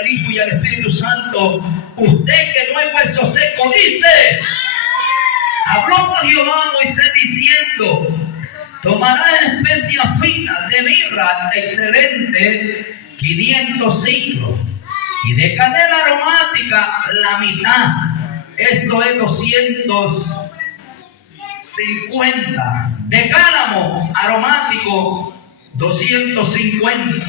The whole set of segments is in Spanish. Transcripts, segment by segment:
al Hijo y al Espíritu Santo. Usted que no es hueso seco, dice, habló por Jehová a Moisés diciendo, tomarás especia fina de mirra excelente 500 ciclos y de canela aromática la mitad, esto es 250, de cálamo aromático 250,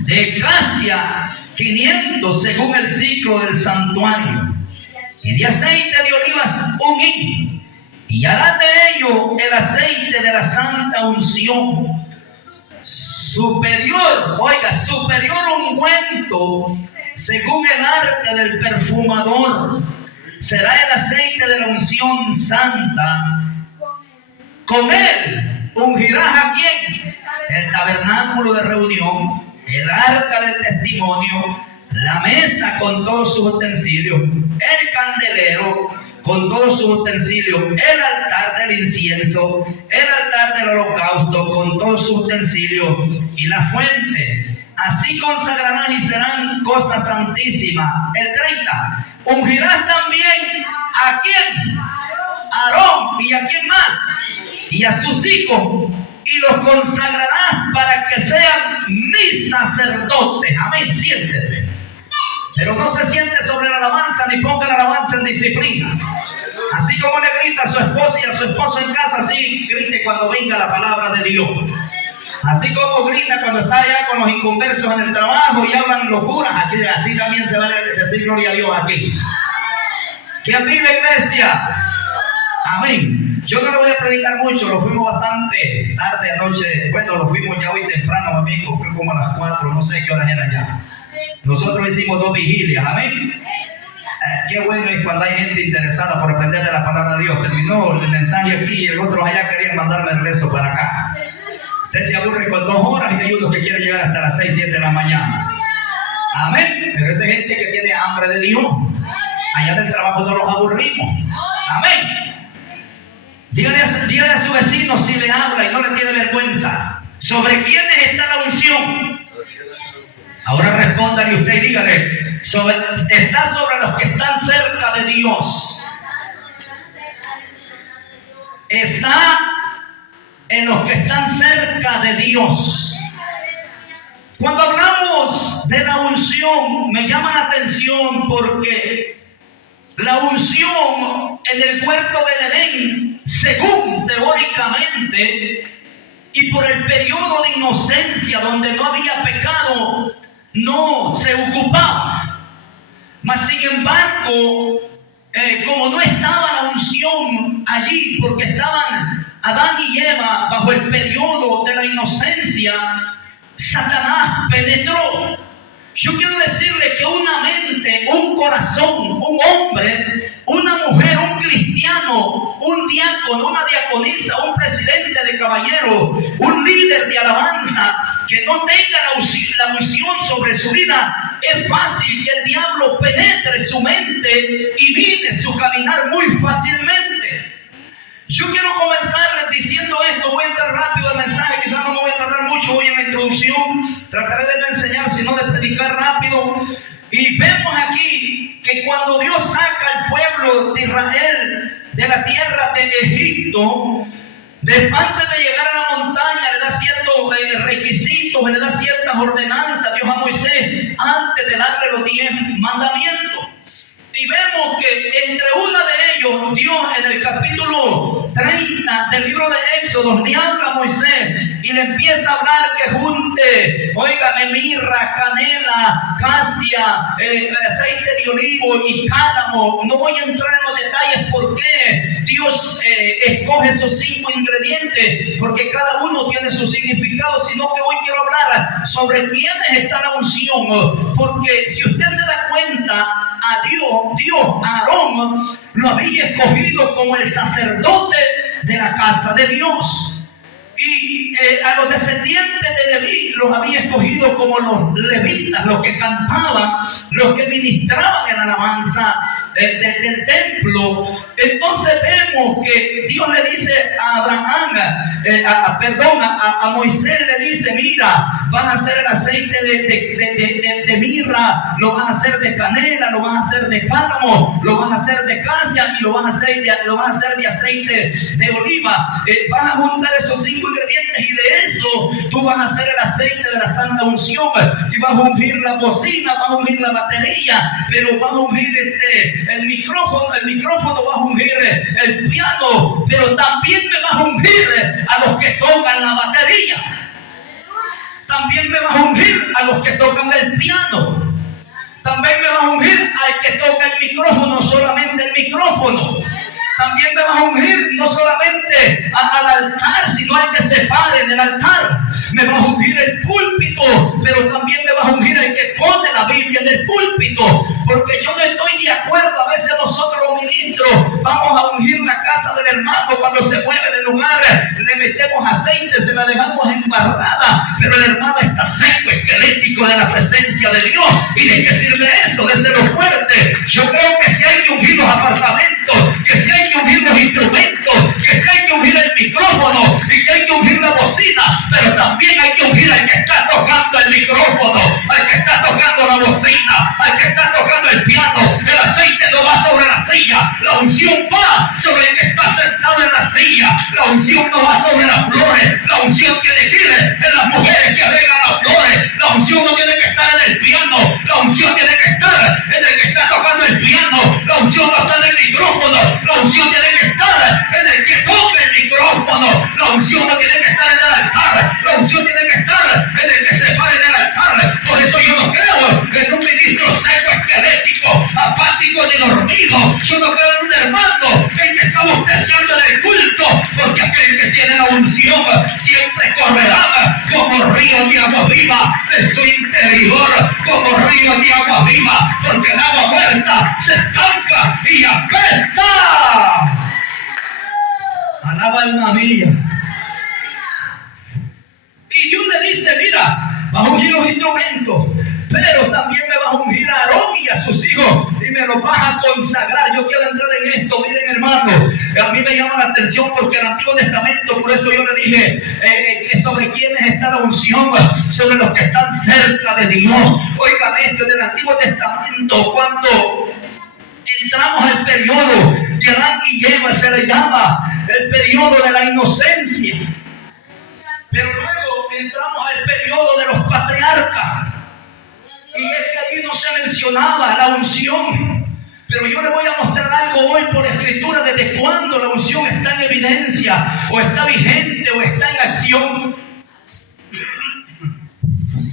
de casia 500 según el ciclo del santuario, y de aceite de olivas 1 hin, y harás de ello el aceite de la santa unción, superior ungüento según el arte del perfumador, será el aceite de la unción santa. Con él ungirás a quién: el tabernáculo de reunión, el arca del testimonio, la mesa con todos sus utensilios, el candelero con todos sus utensilios, el altar del incienso, el altar del holocausto con todos sus utensilios y la fuente. Así consagrarás y serán cosas santísimas. El 30. Ungirás también ¿a quién? A Aarón. ¿Y a quién más? Y a sus hijos. Y los consagrarás para que sean mis sacerdotes. Amén. Siéntese. Pero no se siente sobre la alabanza ni ponga la alabanza en disciplina. Así como le grita a su esposa y a su esposo en casa, así grite cuando venga la palabra de Dios. Así como grita cuando está allá con los inconversos en el trabajo y hablan locuras, aquí, así también se va a decir gloria a Dios aquí. ¿Quién vive, iglesia? Amén. Yo no le voy a predicar mucho, lo fuimos bastante tarde anoche. Bueno, lo fuimos ya hoy temprano, amigos, creo como a las 4, no sé qué horas eran ya. Nosotros hicimos 2 vigilias, amén. Qué bueno es cuando hay gente interesada por aprender de la palabra de Dios. Terminó el mensaje aquí y el otro allá querían mandarme el rezo para acá. Usted se aburre con 2 horas y hay unos que quieren llegar hasta las 6, 7 de la mañana. Amén. Pero esa gente que tiene hambre de Dios, allá del trabajo no los aburrimos. Amén. Dígale a su vecino si le habla y no le tiene vergüenza. ¿Sobre quiénes está la unción? Ahora respóndale usted y dígale, está sobre los que están cerca de Dios. Está en los que están cerca de Dios. Cuando hablamos de la unción, me llama la atención porque la unción en el huerto del Edén, según teóricamente, y por el periodo de inocencia donde no había pecado, no se ocupaba. Mas sin embargo, como no estaba la unción allí, porque estaban Adán y Eva bajo el periodo de la inocencia, Satanás penetró. Yo quiero decirle que una mente, un corazón, un hombre, una mujer, un cristiano, un diácono, una diaconisa, un presidente de caballeros, un líder de alabanza, que no tenga la unción sobre su vida, es fácil que el diablo penetre su mente y mine su caminar muy fácilmente. Yo quiero comenzarles diciendo esto. Voy a entrar rápido al mensaje, quizás no me voy a tardar mucho hoy en la introducción. Trataré de no enseñar, sino de predicar rápido. Y vemos aquí que cuando Dios saca al pueblo de Israel de la tierra de Egipto, antes de llegar a la montaña, le da ciertos requisitos, le da ciertas ordenanzas Dios a Moisés antes de darle los 10 mandamientos. Y vemos que entre uno de ellos, Dios en el capítulo 30 del libro de Éxodo le habla a Moisés y le empieza a hablar que junte, óigame, mirra, canela, casia, aceite de olivo y cálamo. No voy a entrar en los detalles por qué Dios escoge esos 5 ingredientes, porque cada uno tiene su significado, sino que hoy quiero hablar sobre quiénes está la unción, porque si usted se da cuenta, a Dios, a Aarón, lo había escogido como el sacerdote de la casa de Dios. Y a los descendientes de Leví los había escogido como los levitas, los que cantaban, los que ministraban en alabanza. del templo, entonces vemos que Dios le dice a Abraham, a Moisés le dice: mira, van a hacer el aceite de mirra, lo van a hacer de canela, lo van a hacer de cálamo, lo van a hacer de casia y lo van a hacer de aceite de oliva. Vas a juntar esos 5 ingredientes y de eso tú vas a hacer el aceite de la santa unción, y vas a ungir la bocina, vas a ungir la batería, pero vas a ungir el micrófono, vas a ungir el piano, pero también me vas a ungir a los que tocan la batería. También me vas a ungir a los que tocan el piano. También me vas a ungir al que toca el micrófono, solamente el micrófono. También me vas a ungir no solamente al altar, sino al que se pare del altar. Me vas a ungir el púlpito, pero también me vas a ungir el que pone la Biblia en el púlpito. Porque yo no estoy de acuerdo, a veces nosotros los ministros vamos a ungir la casa del hermano cuando se mueve del lugar, le metemos aceite, se la dejamos embarrada, pero el hermano está seco, esquelético de la presencia de Dios. ¿Y de qué sirve eso? Desde lo fuerte. Yo creo que si hay que ungir los apartamentos, que si hay que ungir los instrumentos, que si hay que ungir el micrófono y que hay que ungir la bocina, pero también hay que ungir al que está tocando el micrófono, al que está tocando la bocina, al que está tocando el piano. El aceite no va sobre la silla, la unción va sobre el que está sentado en la silla. La unción no va sobre las flores, la unción tiene que ir en las mujeres que regan las flores. La unción no tiene que estar en el piano, la unción tiene que estar en el que está tocando el piano. La unción no está en el micrófono, la unción tiene que estar en el que toca el micrófono. La unción no tiene que estar en el altar, la unción tiene que estar en el que se pare del altar. Por eso yo no creo en un ministro seco, esquelético, apático ni dormido. Yo no creo en un hermano en que está bostezando en el culto, porque aquel que tiene la unción siempre correrá como río de agua viva de su interior, como río de agua viva, porque el agua muerta se estanca y apesta. Alaba alma mía. Y Dios le dice: mira, vas a ungir los instrumentos, pero también me vas a ungir a Aarón y a sus hijos y me los vas a consagrar. Yo quiero entrar en esto. Miren, hermano, a mí me llama la atención porque el Antiguo Testamento, por eso yo le dije que sobre quiénes está la unción, sobre los que están cerca de Dios. Oigan esto, en el Antiguo Testamento, cuando entramos al periodo de Adán y Eva, se le llama el periodo de la inocencia. Pero luego entramos al periodo de los patriarcas. Y es que allí no se mencionaba la unción. Pero yo le voy a mostrar algo hoy por escritura desde cuándo la unción está en evidencia, o está vigente, o está en acción.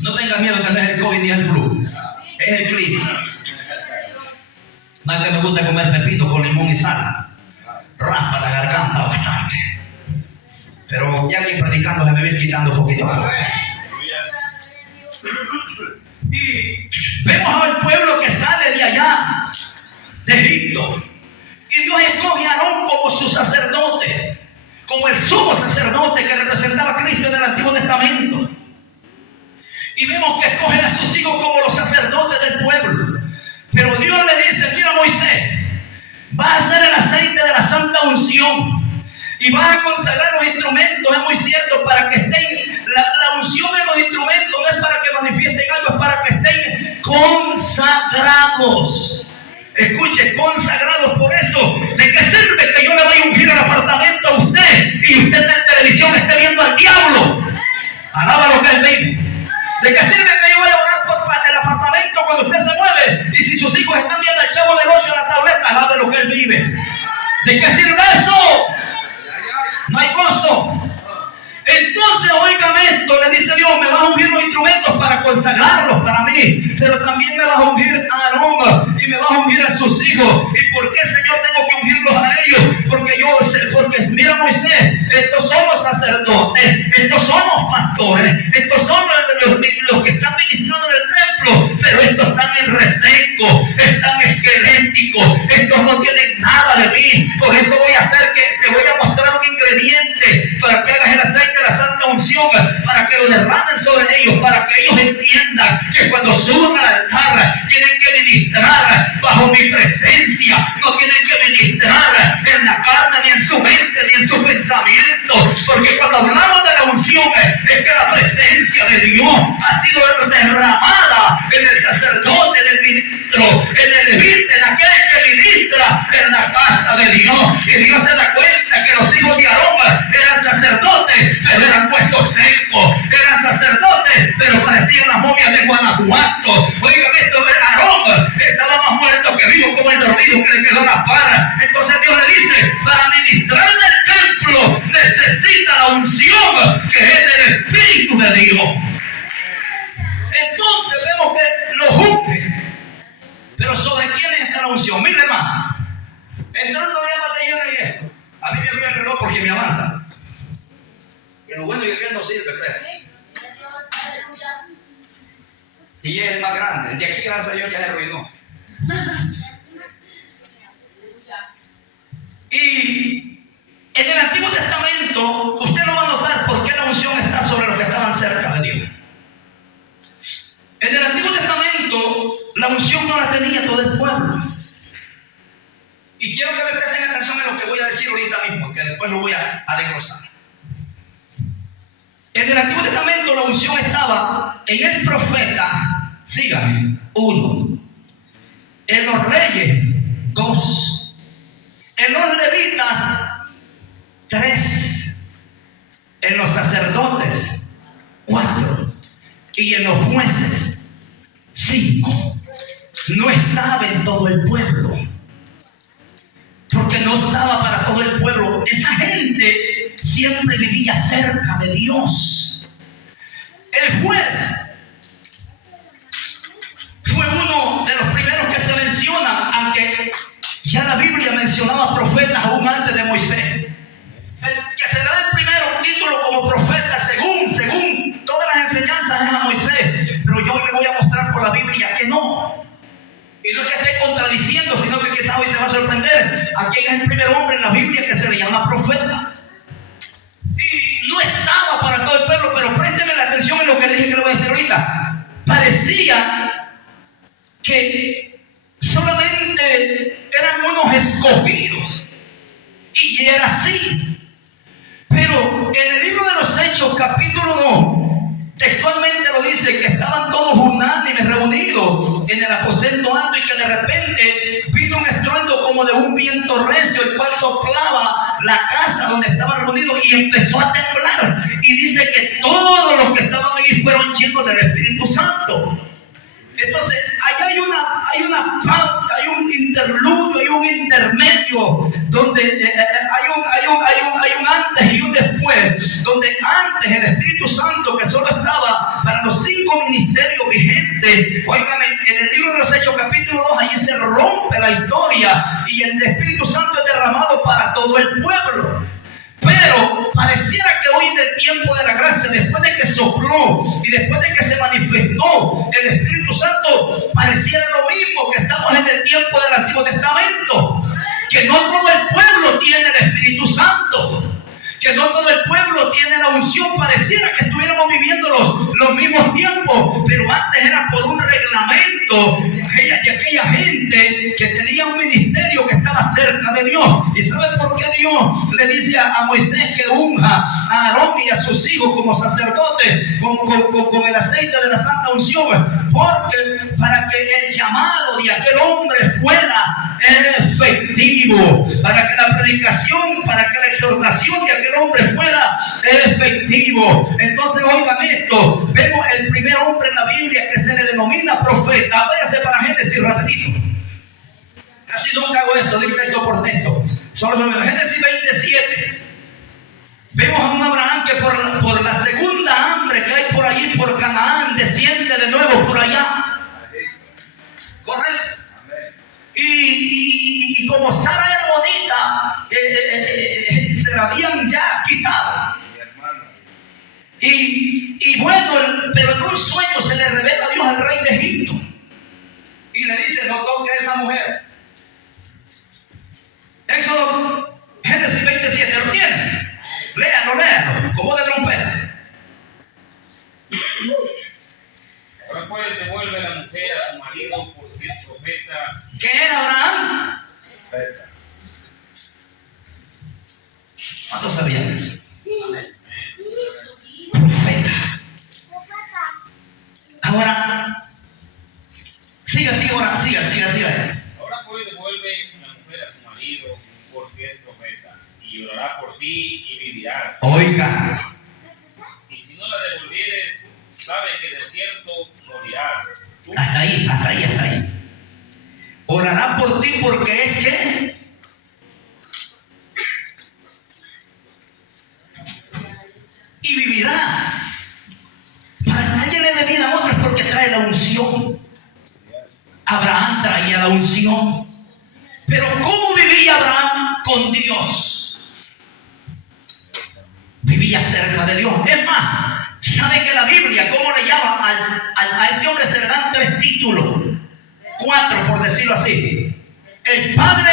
No tenga miedo que no es el COVID ni el flu. Es el clima. Más que me gusta comer pepito con limón y sal. Raspa la garganta bastante. Pero ya aquí predicando se me viene quitando un poquito más. Y vemos al pueblo que sale de allá, de Egipto. Y Dios escoge a Aarón como su sacerdote, como el sumo sacerdote que representaba a Cristo en el Antiguo Testamento. Y vemos que escogen a sus hijos como los sacerdotes del pueblo. Pero Dios le dice: mira, Moisés, vas a hacer el aceite de la santa unción y vas a consagrar los instrumentos. Es muy cierto, para que estén, la unción de los instrumentos no es para que manifiesten algo, es para que estén consagrados. Escuche, consagrados. Por eso, ¿de qué sirve que yo le vaya a ungir el apartamento a usted y usted en televisión esté viendo al diablo? Alaba lo que él vive. ¿De qué sirve que yo vaya a orar por el apartamento cuando usted se mueve y si sus hijos están viendo al Chavo del 8 en la tableta? Alabe lo que él vive. ¿De qué sirve eso? No hay gozo. Entonces, oigan esto, le dice Dios: me vas a ungir los instrumentos para consagrarlos para mí, pero también me vas a ungir a Aarón y me vas a ungir a sus hijos. ¿Y por qué, Señor, tengo que ungirlos a ellos? Porque mira, Moisés, estos somos sacerdotes, estos somos pastores, estos son los que están ministrando en el templo, pero estos están en reseco, están esqueléticos, estos no tienen nada de mí. Por eso voy a hacer que te voy a mostrar un ingrediente para que hagas el aceite de la santa unción, para que lo derramen sobre ellos, para que ellos entiendan que cuando suban al altar tienen que ministrar bajo mi presencia, novia de Guanajuato. Oigan esto, Aarón estaba más muerto que vivo, como el dormido que le quedó la parra. Entonces Dios le dice, para ministrar en el templo necesita la unción que es del Espíritu de Dios. Entonces vemos que lo unge. Pero ¿sobre quién está la unción? Mire, hermano, entrando ya batallones y esto. A mí me ríe el reloj porque me avanza. Pero bueno, y aquel no sirve, creo. Y es el más grande. El de aquí, gracias a Dios, ya se arruinó. Y en el Antiguo Testamento, usted lo va a notar por qué la unción está sobre los que estaban cerca de Dios. En el Antiguo Testamento, la unción no la tenía todo el pueblo. Y quiero que me presten atención en lo que voy a decir ahorita mismo, que después lo voy a desglosar. En el Antiguo Testamento la unción estaba en el profeta, síganme, 1. En los reyes, 2. En los levitas, 3. En los sacerdotes, 4. Y en los jueces, 5. No estaba en todo el pueblo. Porque no estaba para todo el pueblo. Esa gente siempre vivía cerca de Dios. El juez fue uno de los primeros que se menciona, aunque ya la Biblia mencionaba profetas aún antes de Moisés. El que se da el primer título como profeta según todas las enseñanzas es a Moisés. Pero yo le voy a mostrar por la Biblia que no. Y no es que esté contradiciendo, sino que quizás hoy se va a sorprender a quién es el primer hombre en la Biblia que se le llama profeta. Y no estaba para todo el pueblo, pero présteme la atención en lo que le dije que le voy a decir ahorita. Parecía que solamente eran unos escogidos. Y era así. Pero en el libro de los Hechos, capítulo 2, textualmente lo dice, que estaban todos unánimes reunidos en el aposento alto y que de repente vino un estruendo como de un viento recio, el cual soplaba la casa donde estaban reunidos y empezó a temblar. Y dice que todos los que estaban ahí fueron llenos del Espíritu Santo. Entonces, ahí hay un interludio, hay un intermedio, donde hay un antes y un después, donde antes el Espíritu Santo, que solo estaba para los 5 ministerios vigentes, óigame, en el libro de los Hechos capítulo 2, allí se rompe la historia y el Espíritu Santo es derramado para todo el pueblo. Pero pareciera que hoy en el tiempo de la gracia, después de que sopló y después de que se manifestó el Espíritu Santo, pareciera lo mismo que estamos en el tiempo del Antiguo Testamento, que no todo el pueblo tiene el Espíritu Santo, que no todo el pueblo tiene la unción. Pareciera que estuviéramos viviendo los mismos tiempos, pero antes era por un reglamento de aquella gente que tenía un ministerio que estaba cerca de Dios. ¿Y sabe por qué Dios le dice a Moisés que unja a Aarón y a sus hijos como sacerdotes con el aceite de la santa unción? Porque para que el llamado de aquel hombre fuera efectivo, para que la predicación, para que la exhortación de aquel hombre fuera efectivo. Entonces, oigan esto, vemos el primer hombre en la Biblia que se le denomina profeta. Váyase para Génesis rapidito. Casi nunca hago esto, digo texto por texto. Solo en Génesis 27 vemos a un Abraham que por la segunda hambre que hay por allí, por Canaán, desciende de nuevo por allá. ¿Correcto? Y como Sara era bonita, se la habían ya quitado. Y bueno, pero en un sueño se le revela a Dios al rey de Egipto. Y le dice, no toque a esa mujer. Éxodo, Génesis 27, ¿lo tiene? Léalo, como de trompeta. Ahora pues devuelve la mujer a su marido porque el profeta. ¿Qué era Abraham? ¿Cuántos sabían eso? Profeta. Ahora, siga. Ahora pues devuelve la mujer a su marido porque es profeta y orará por ti y vivirás. Oiga. Y si no la devolvieres, sabe que de cierto Hasta ahí. Orará por ti porque es que y vivirás. Para que llene de vida a otros porque trae la unción. Abraham traía la unción. Pero ¿cómo vivía Abraham con Dios? Vivía cerca de Dios. Es más, ¿sabe que la Biblia, cómo le llama a este hombre? Se le dan 3 títulos, 4 por decirlo así. El padre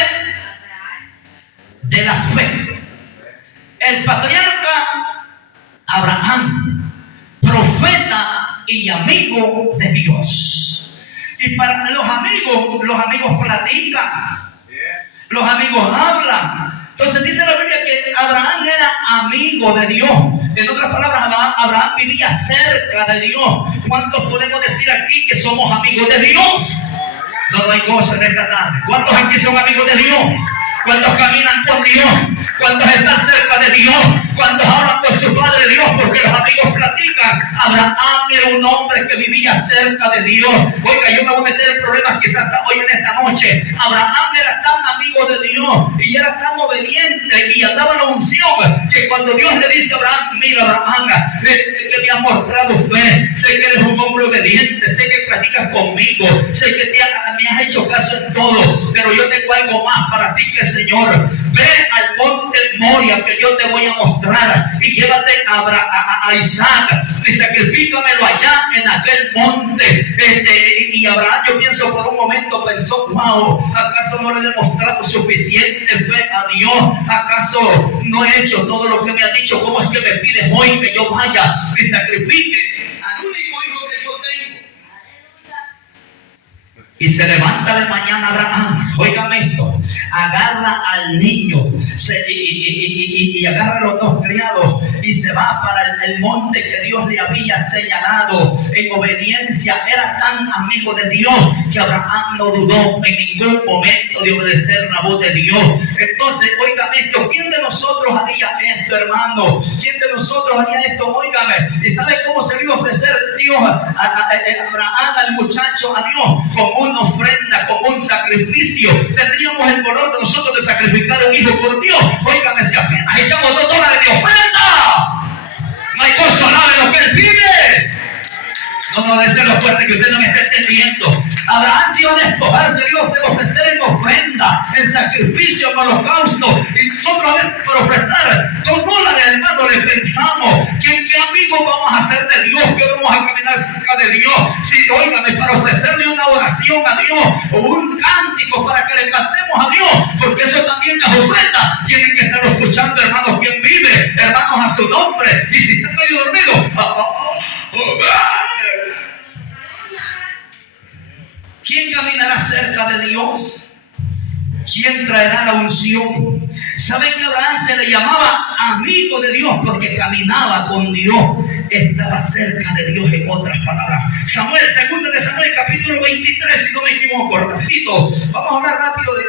de la fe, el patriarca Abraham, profeta y amigo de Dios. Y para los amigos platican, los amigos hablan. Entonces dice la Biblia que Abraham era amigo de Dios. En otras palabras, Abraham vivía cerca de Dios. ¿Cuántos podemos decir aquí que somos amigos de Dios? No hay cosa en esta tarde. ¿Cuántos aquí son amigos de Dios? ¿Cuántos caminan con Dios? ¿Cuántos están cerca de Dios? ¿Cuántos hablan con su Padre Dios? Porque los amigos platican. Abraham era un hombre que vivía cerca de Dios. Oiga, yo me voy a meter en problemas quizás hoy en esta noche. Abraham era tan amigo de Dios y era tan obediente y andaba la unción que cuando Dios le dice a Abraham, mira Abraham, que me has mostrado fe, sé que eres un hombre obediente, sé que platicas conmigo, sé que me has hecho caso en todo, pero yo tengo algo más para ti que Señor, ve al monte Moria que yo te voy a mostrar y llévate a Isaac y sacrifícamelo allá en aquel monte. Y Abraham, yo pienso por un momento, pensó, wow, ¿acaso no le he demostrado suficiente fe a Dios? ¿Acaso no he hecho todo lo que me ha dicho? ¿Cómo es que me pides hoy que yo vaya y sacrifique al único hijo que yo tengo? Y se levanta de mañana Abraham, óigame esto, agarra al niño y agarra a los 2 criados y se va para el monte que Dios le había señalado en obediencia. Era tan amigo de Dios que Abraham no dudó en ningún momento de obedecer la voz de Dios. Entonces, óigame esto, ¿quién de nosotros haría esto, hermano? ¿Quién de nosotros haría esto? Óigame, ¿y sabe cómo se le iba a ofrecer Dios a Abraham, al muchacho, a Dios? Con una ofrenda, como un sacrificio. Tendríamos el valor de nosotros de sacrificar un hijo por Dios. Óigame, si apenas echamos $2 de ofrenda, no hay cosa nada de lo que él pide. No debe lo fuerte que usted no me está entendiendo. Abraham se iba a despojarse, se iba a ofrecer en ofrenda, en sacrificio, en holocausto. Y nosotros a veces por ofrecer $2, hermano, le pensamos que qué amigos vamos a hacer de Dios, que vamos a caminar cerca de Dios. Si, óigame, para ofrecerle una oración a Dios o un cántico para que le cantemos a Dios, porque eso también es ofrenda. Tienen que estar escuchando, hermanos, quien vive, hermanos, a su nombre. Y si está medio dormido, ¿quién caminará cerca de Dios? ¿Quién traerá la unción? ¿Sabe que Abraham se le llamaba amigo de Dios? Porque caminaba con Dios, estaba cerca de Dios, en otras palabras. Samuel, 2 de Samuel, capítulo 23, si no me equivoco, rapidito. Vamos a hablar rápido de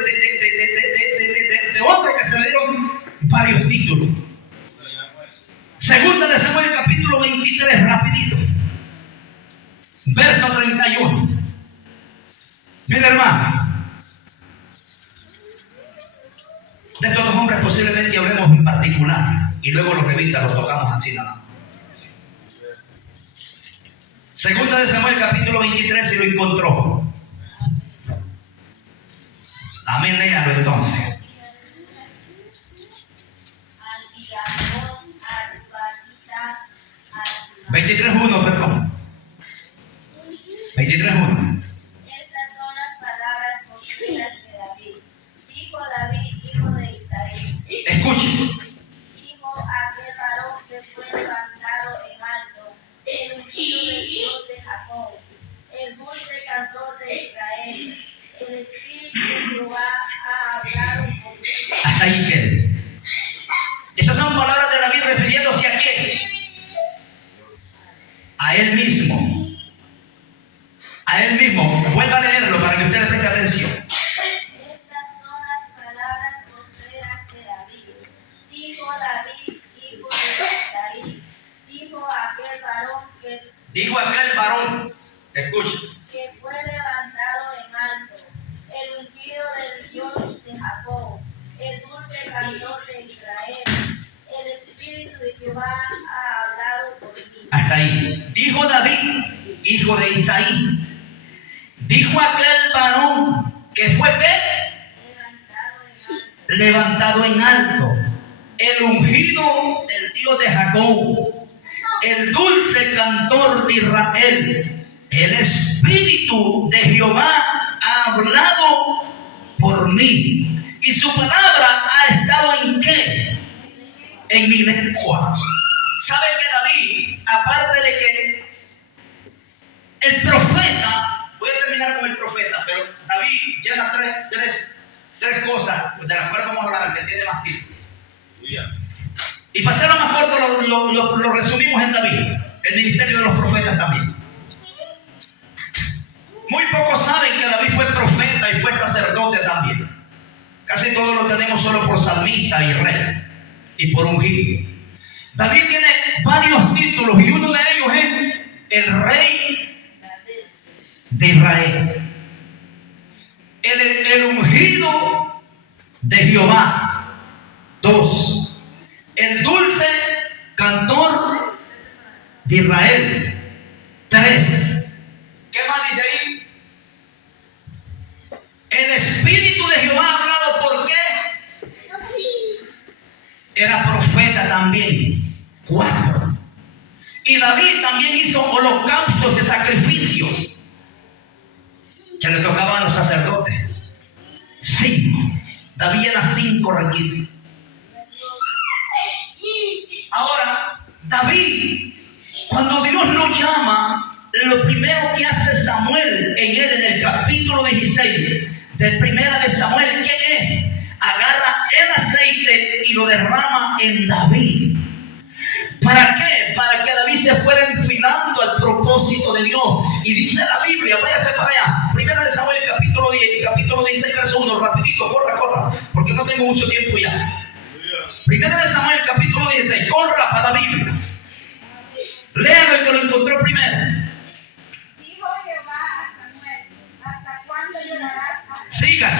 otro que se le dieron varios títulos. 2 de Samuel, capítulo 23, rapidito. Verso 31. Mira, hermano, de estos 2 hombres posiblemente hablemos en particular y luego los levitas los tocamos así nada más. 2 de Samuel capítulo 23 se lo encontró. Amén, léalo entonces. 23:1, perdón. 23:1. Estas son las palabras postreras de David. Dijo David, hijo de Isaí. Escuche. Dijo aquel varón que fue levantado en alto, el ungido del Dios de Jacob, el dulce cantor de Israel. El Espíritu de Jehová ha hablado conmigo. Hasta ahí quedes. Esas son palabras de David refiriéndose a quién. A él mismo. A él mismo. Vuelva a leerlo para que usted le preste atención. Estas son las palabras postreras de David. Dijo David, hijo de Isaí. Dijo aquel varón que... Dijo aquel varón. Escuchen. que fue levantado en alto, el ungido del Dios de Jacob, el dulce cantor de Israel. El Espíritu de Jehová ha hablado por mí. Hasta ahí. Dijo David, hijo de Isaí. Dijo aquel varón que fue ¿qué? Levantado en alto. El ungido del Dios de Jacob. El dulce cantor de Israel. El Espíritu de Jehová ha hablado por mí. Y su palabra ha estado en ¿qué? En mi lengua. ¿Sabe que David, aparte de que el profeta, voy a terminar con el profeta, pero David lleva tres cosas de las cuales vamos a hablar, que tiene más tiempo. Y para ser lo más corto, lo resumimos en David, el ministerio de los profetas también. Muy pocos saben que David fue profeta y fue sacerdote también. Casi todos lo tenemos solo por salmista y rey y por ungido. David tiene varios títulos y uno de ellos es el rey de Israel, el ungido de Jehová. 2, el dulce cantor de Israel. 3, ¿qué más dice ahí? El Espíritu de Jehová ha hablado. ¿Por qué? Era profeta también. 4, y David también hizo holocaustos de sacrificio que le tocaban a los sacerdotes. 5, David era 5 requisitos. Ahora, David, cuando Dios lo llama, lo primero que hace Samuel en él, en el capítulo 16 de Primera de Samuel, ¿qué es? Agarra el aceite y lo derrama en David. ¿Para qué? Para que David se fuera enfilando al propósito de Dios. Y dice la Biblia, váyase para allá, Primera de Samuel, capítulo 16, verso 1, rapidito, corra, porque no tengo mucho tiempo ya. Primera de Samuel, capítulo 16, corra para la Biblia. Léalo el que lo encontró primero. Dijo Jehová a Samuel, ¿hasta cuándo llorarás? Siga.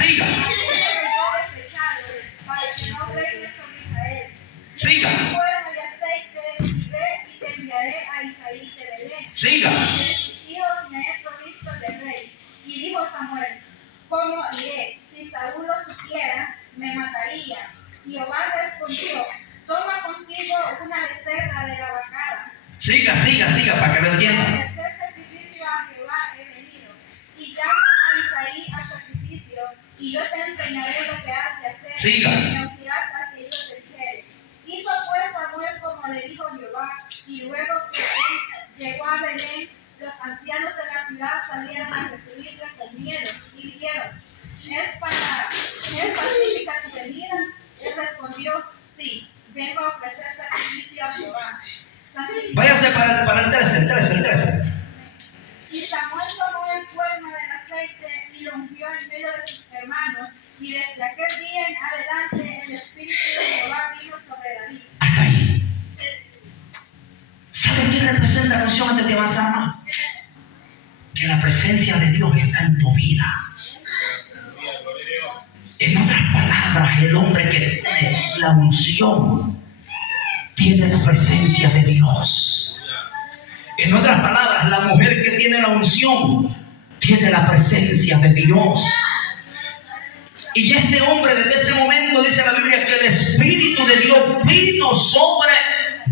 Para que no reine sobre Israel. Siga. Fuego de aceite, y ve y te enviaré a Isaí de Belén. Siga. De tus hijos me he provisto de rey. Y dijo Samuel, ¿cómo iré? Si Saúl lo supiera, me mataría. Y Jehová respondió, toma contigo una becerra de la vacada. Siga, para que lo entiendan. Para hacer sacrificio a Jehová he venido. Y llama a Isaí a sacrificio, y yo te enseñaré lo que has de hacer. Siga. Y me ungirás al que yo te dijere. Hizo pues Samuel como le dijo Jehová, y luego que él llegó a Belén, los ancianos de la ciudad salieron a recibirle con miedo, y dijeron, ¿es pacífica tu venida? Él respondió, sí, vengo a ofrecer sacrificio a Jehová. Váyase para el 13. Y Samuel tomó el cuerno del aceite y lo ungió en medio de sus hermanos, y desde aquel día en adelante el Espíritu de Jehová vino sobre David. Hasta ahí. ¿Sabe qué representa la unción antes de avanzar más? Que la presencia de Dios está en tu vida. En otras palabras, el hombre que tiene la unción tiene la presencia de Dios. En otras palabras, la mujer que tiene la unción tiene la presencia de Dios. Y este hombre desde ese momento dice la Biblia que el Espíritu de Dios vino sobre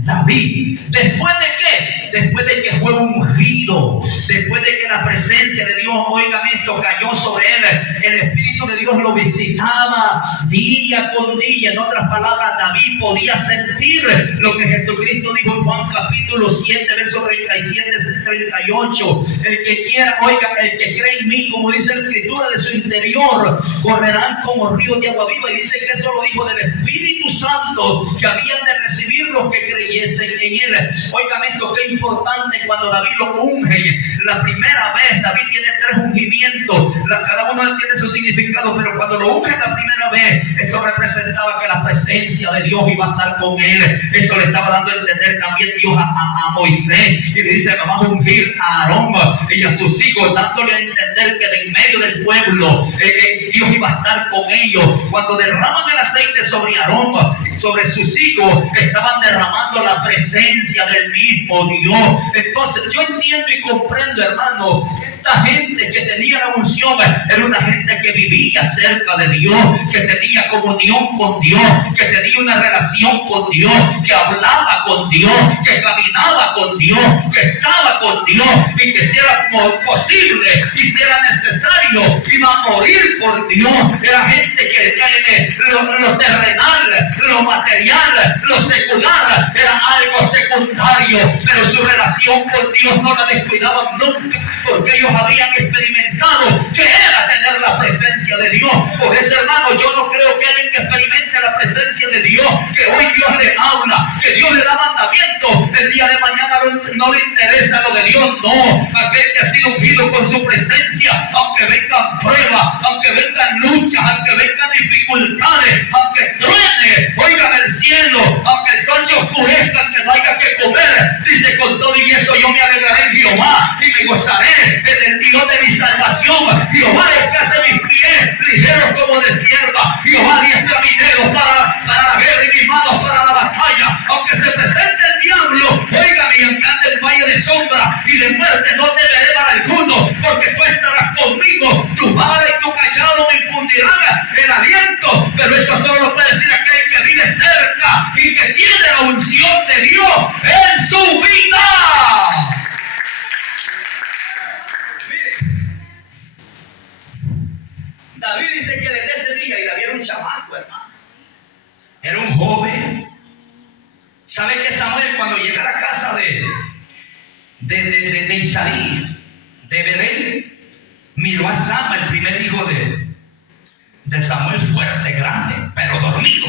David. ¿Después de qué? Después de que fue ungido, después de que la presencia de Dios, oigan esto, cayó sobre él. El Espíritu de Dios lo visitaba día con día. En otras palabras, David podía sentir lo que Jesucristo dijo en Juan capítulo 7, verso 37-38. El que quiera, oiga, el que cree en mí, como dice la Escritura, de su interior correrán como ríos de agua viva. Y dice que eso lo dijo del Espíritu Santo que habían de recibir los que creyesen en él. Oigan esto, qué importante cuando David lo unge. La primera vez David tiene 3 ungimientos. Cada uno tiene su significado, pero cuando lo unge la primera vez, eso representaba que la presencia de Dios iba a estar con él. Eso le estaba dando a entender también Dios a Moisés, y le dice: vamos a ungir a Aarón y a sus hijos, dándole a entender que en medio del pueblo Dios iba a estar con ellos. Cuando derraman el aceite sobre Aarón y sobre sus hijos, estaban derramando la presencia del mismo Dios. Entonces yo entiendo y comprendo, hermano, esta gente que tenía la unción era una gente que vivía cerca de Dios, que tenía comunión con Dios, que tenía una relación con Dios, que hablaba con Dios, que caminaba con Dios, que estaba con Dios, y que si era posible y si era necesario iba a morir por Dios. Era gente que lo terrenal, lo material, lo secular era algo secundario, pero su relación con Dios no la descuidaban nunca, porque ellos habían experimentado que era tener la presencia de Dios. Por eso, hermano, yo no creo que alguien que experimente la presencia de Dios, que hoy Dios le habla, que Dios le da mandamientos, el día de mañana no le interesa lo de Dios. No, aquel que ha sido ungido con su presencia, aunque vengan pruebas, aunque vengan luchas, aunque vengan dificultades, aunque truene, oigan el cielo, aunque el sol se oscurezca, que no haya que comer, dice: con todo y eso yo me alegraré en Jehová y me gozaré en el Dios de mi salvación. Jehová es que hace mis pies ligeros como de sierva. Jehová diestra mis dedos para la guerra y mis manos para la batalla. Aunque se presente el diablo, oigan, y aunque ande en valle de sombra y de muerte, no temeré mal alguno, porque tú estarás conmigo. Tu vara y tu callado me infundirán el aliento. Pero eso solo lo puede decir aquel que vive cerca y que tiene la unción de Dios en su vida. David dice que desde ese día, y David era un chamaco, hermano, era un joven. ¿Sabe que Samuel, cuando llega a la casa de Isaí, de Belén, miró a Sama, el primer hijo de Samuel, fuerte, grande, pero dormido?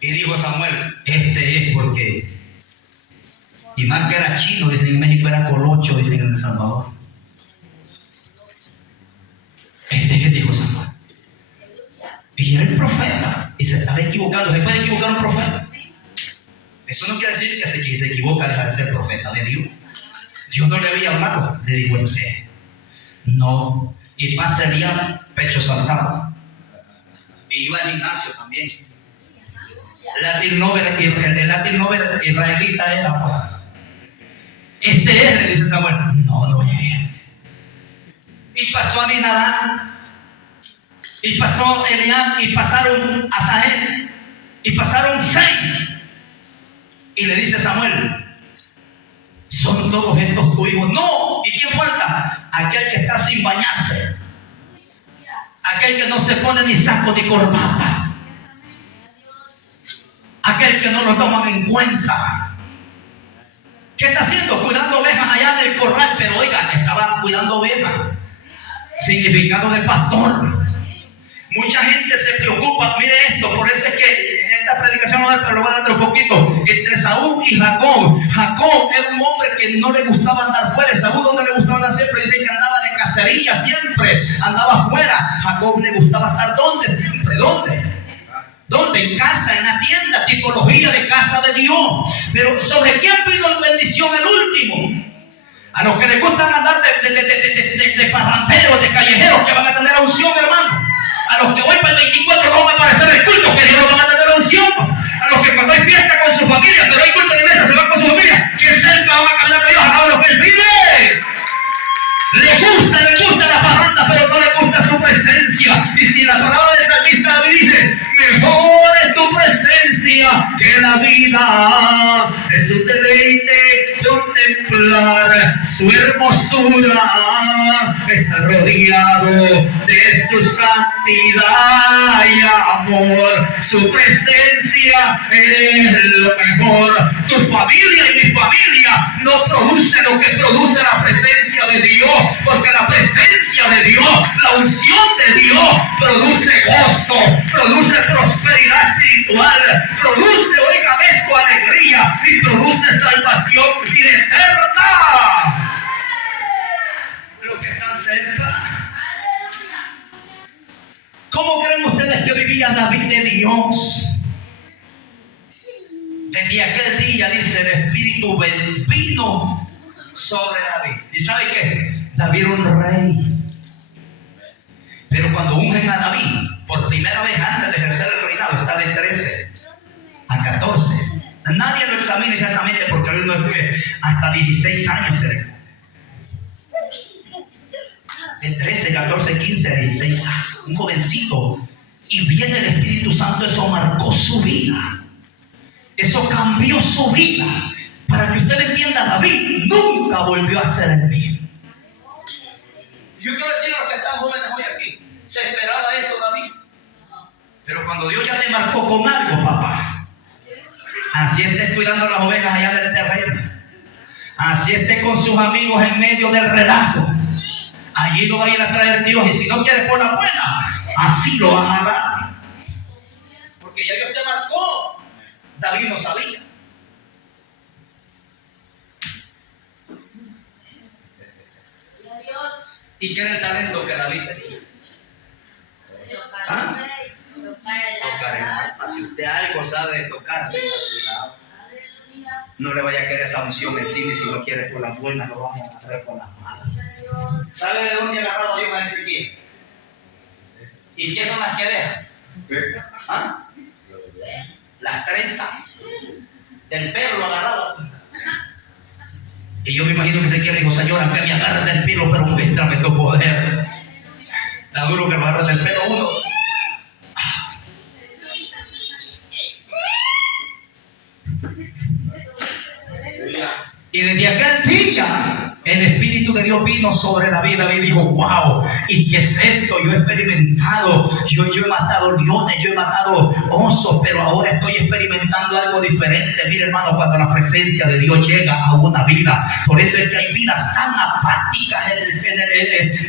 Y dijo Samuel: este es porque... Y más que era chino, dicen en México, era colocho, dicen en El Salvador. Este es, dijo Samuel. Y era el profeta, y se estaba equivocando. ¿Se puede equivocar un profeta? Eso no quiere decir que se equivoca, deja de ser profeta de Dios. Dios no le había hablado, le dijo: usted no. Y pasaría pecho saltado. Y iba al gimnasio también. El Latin Nobel israelita era, pues. Este es, le dice Samuel. No es. Y pasó Aminadab, y pasó Eliab, y pasaron Asael, y pasaron 6. Y le dice Samuel: ¿son todos estos tus hijos? No. ¿Y quién falta? Aquel que está sin bañarse, aquel que no se pone ni saco ni corbata, aquel que no lo toman en cuenta. ¿Qué está haciendo? Cuidando ovejas allá del corral. Pero oigan, estaban cuidando ovejas. Significado de pastor. Mucha gente se preocupa, mire esto, por eso es que esta predicación no da, pero lo voy a dar un poquito. Entre Saúl y Jacob. Jacob era un hombre que no le gustaba andar fuera. Saúl, donde le gustaba andar siempre, dice que andaba de cacería siempre, andaba afuera. Jacob le gustaba estar ¿dónde? Siempre, ¿dónde? En casa, en la tienda, tipología de casa de Dios. Pero ¿sobre quién pido bendición el último? A los que les gustan andar de parranderos, de callejeros, que van a tener unción, hermano. A los que voy para el 24 no van a aparecer el culto, que Dios no van a tener unción. A los que cuando hay fiesta con su familia, pero hay culto de iglesia, se van con su familia, que cerca van a caminar a Dios, a lo que Él vive. Le gusta la parranda, pero no le gusta su presencia. Y si la palabra de salmista dice: mejor es tu presencia que la vida, es un deleite contemplar su hermosura, está rodeado de su santidad y amor. Su presencia es lo mejor. Tu familia y mi familia no produce lo que produce la presencia de Dios, porque la presencia de Dios, la unción de Dios, produce gozo, produce prosperidad espiritual, produce, oigan esto, alegría, y produce salvación y eterna vivía David de Dios. Desde aquel día, dice, el Espíritu vino sobre David. ¿Y sabe qué? David era un rey. Pero cuando ungen a David, por primera vez antes de ejercer el reinado, está de 13 a 14. Nadie lo examina exactamente porque él no escribe. Hasta 16 años se le escribe. De 13, 14, 15 a 16 años. Un jovencito. Y viene el Espíritu Santo. Eso marcó su vida. Eso cambió su vida. Para que usted entienda, David nunca volvió a ser el mismo. Yo quiero decir a los que están jóvenes hoy aquí, ¿se esperaba eso, David? Pero cuando Dios ya te marcó con algo, papá, así estés cuidando las ovejas allá del terreno, así estés con sus amigos en medio del relajo, allí lo va a ir a traer Dios. Y si no quieres por la buena, así lo van a dar. Porque ya Dios te marcó. David no sabía. ¿Y qué era el talento que David tenía? ¿Ah? Tocar el arpa. Si usted algo sabe de tocar, no le vaya a quedar esa unción encima, y si no quiere por la buena, lo vaya a agarrar por las malas. ¿Sabe de dónde agarraba Dios a Ezequiel? ¿Y qué son las que dejan? ¿Ah? Las trenzas del pelo lo agarraba. Y yo me imagino que Ezequiel dijo: Señor, aunque me agarren del pelo, pero muéstrame tu poder. Está duro que me agarren del pelo uno. Y desde aquel día el Espíritu de Dios vino sobre David. David dijo: wow, ¿y qué es esto? Yo he experimentado, yo he matado leones, yo he matado osos, pero ahora estoy experimentando algo diferente. Mire, hermano, cuando la presencia de Dios llega a una vida, por eso es que hay vidas tan apáticas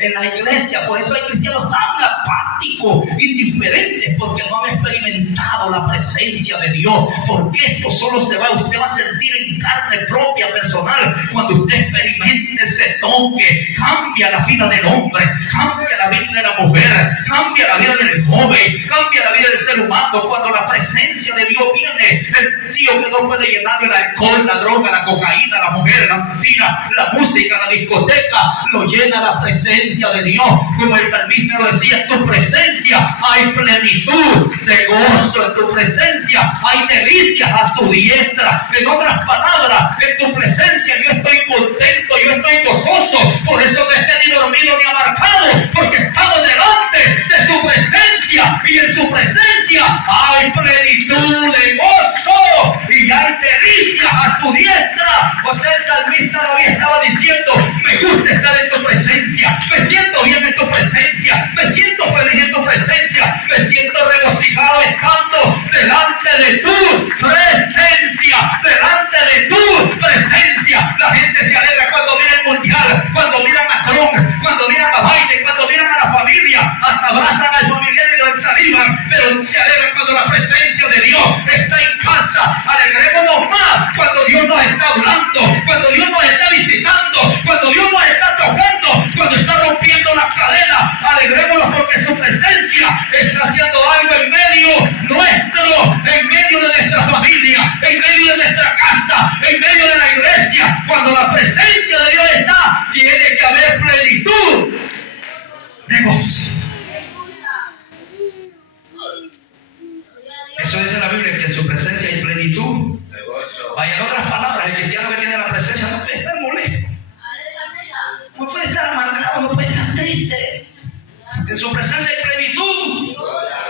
en la iglesia. Por eso hay cristianos tan apáticos, indiferentes, porque no han experimentado la presencia de Dios. Porque esto solo se va, usted va a sentir en carne propia, personal, cuando usted experimente ese toque. Cambia la vida del hombre, cambia la vida de la mujer, cambia la vida del joven, cambia la vida del ser humano. Cuando la presencia de Dios viene, el vacío que no puede llenar el alcohol, la droga, la cocaína, la mujer, la mentira, la música, la discoteca, lo llena la presencia de Dios. Como el salmista lo decía: en tu presencia hay plenitud de gozo, en tu presencia hay delicias a su diestra. En otras palabras, en tu presencia yo estoy contento, yo estoy gozoso. Por eso no esté ni dormido ni amargado, porque estamos delante de su presencia, y en su presencia hay plenitud de gozo y hay delicias a su diestra. O sea, el salmista David estaba diciendo: me gusta estar en tu presencia, me siento bien en tu presencia, me siento feliz en tu presencia, me siento regocijado estando delante de tu presencia, delante de tu presencia. La gente se alegra cuando mira el mundial, cuando miran a Trump, cuando miran a Biden, cuando miran a la familia, hasta abrazan al familiar y lo ensalivan, pero se alegran cuando la presencia de Dios está en casa. Alegrémonos más cuando Dios nos está hablando, cuando Dios nos está visitando, cuando Dios nos está tocando, cuando está rompiendo las cadenas. Alegrémonos porque su presencia está haciendo algo en medio nuestro, en medio de nuestra familia, en medio de nuestra casa, en medio de la iglesia. Cuando la presencia de Dios está, tiene que haber plenitud de gozo. Eso dice la Biblia, que en su presencia hay plenitud de gozo. Vaya, en otras palabras, el cristiano que tiene la presencia no puede estar molesto, no puede estar amargado, no puede estar triste. En su presencia hay plenitud.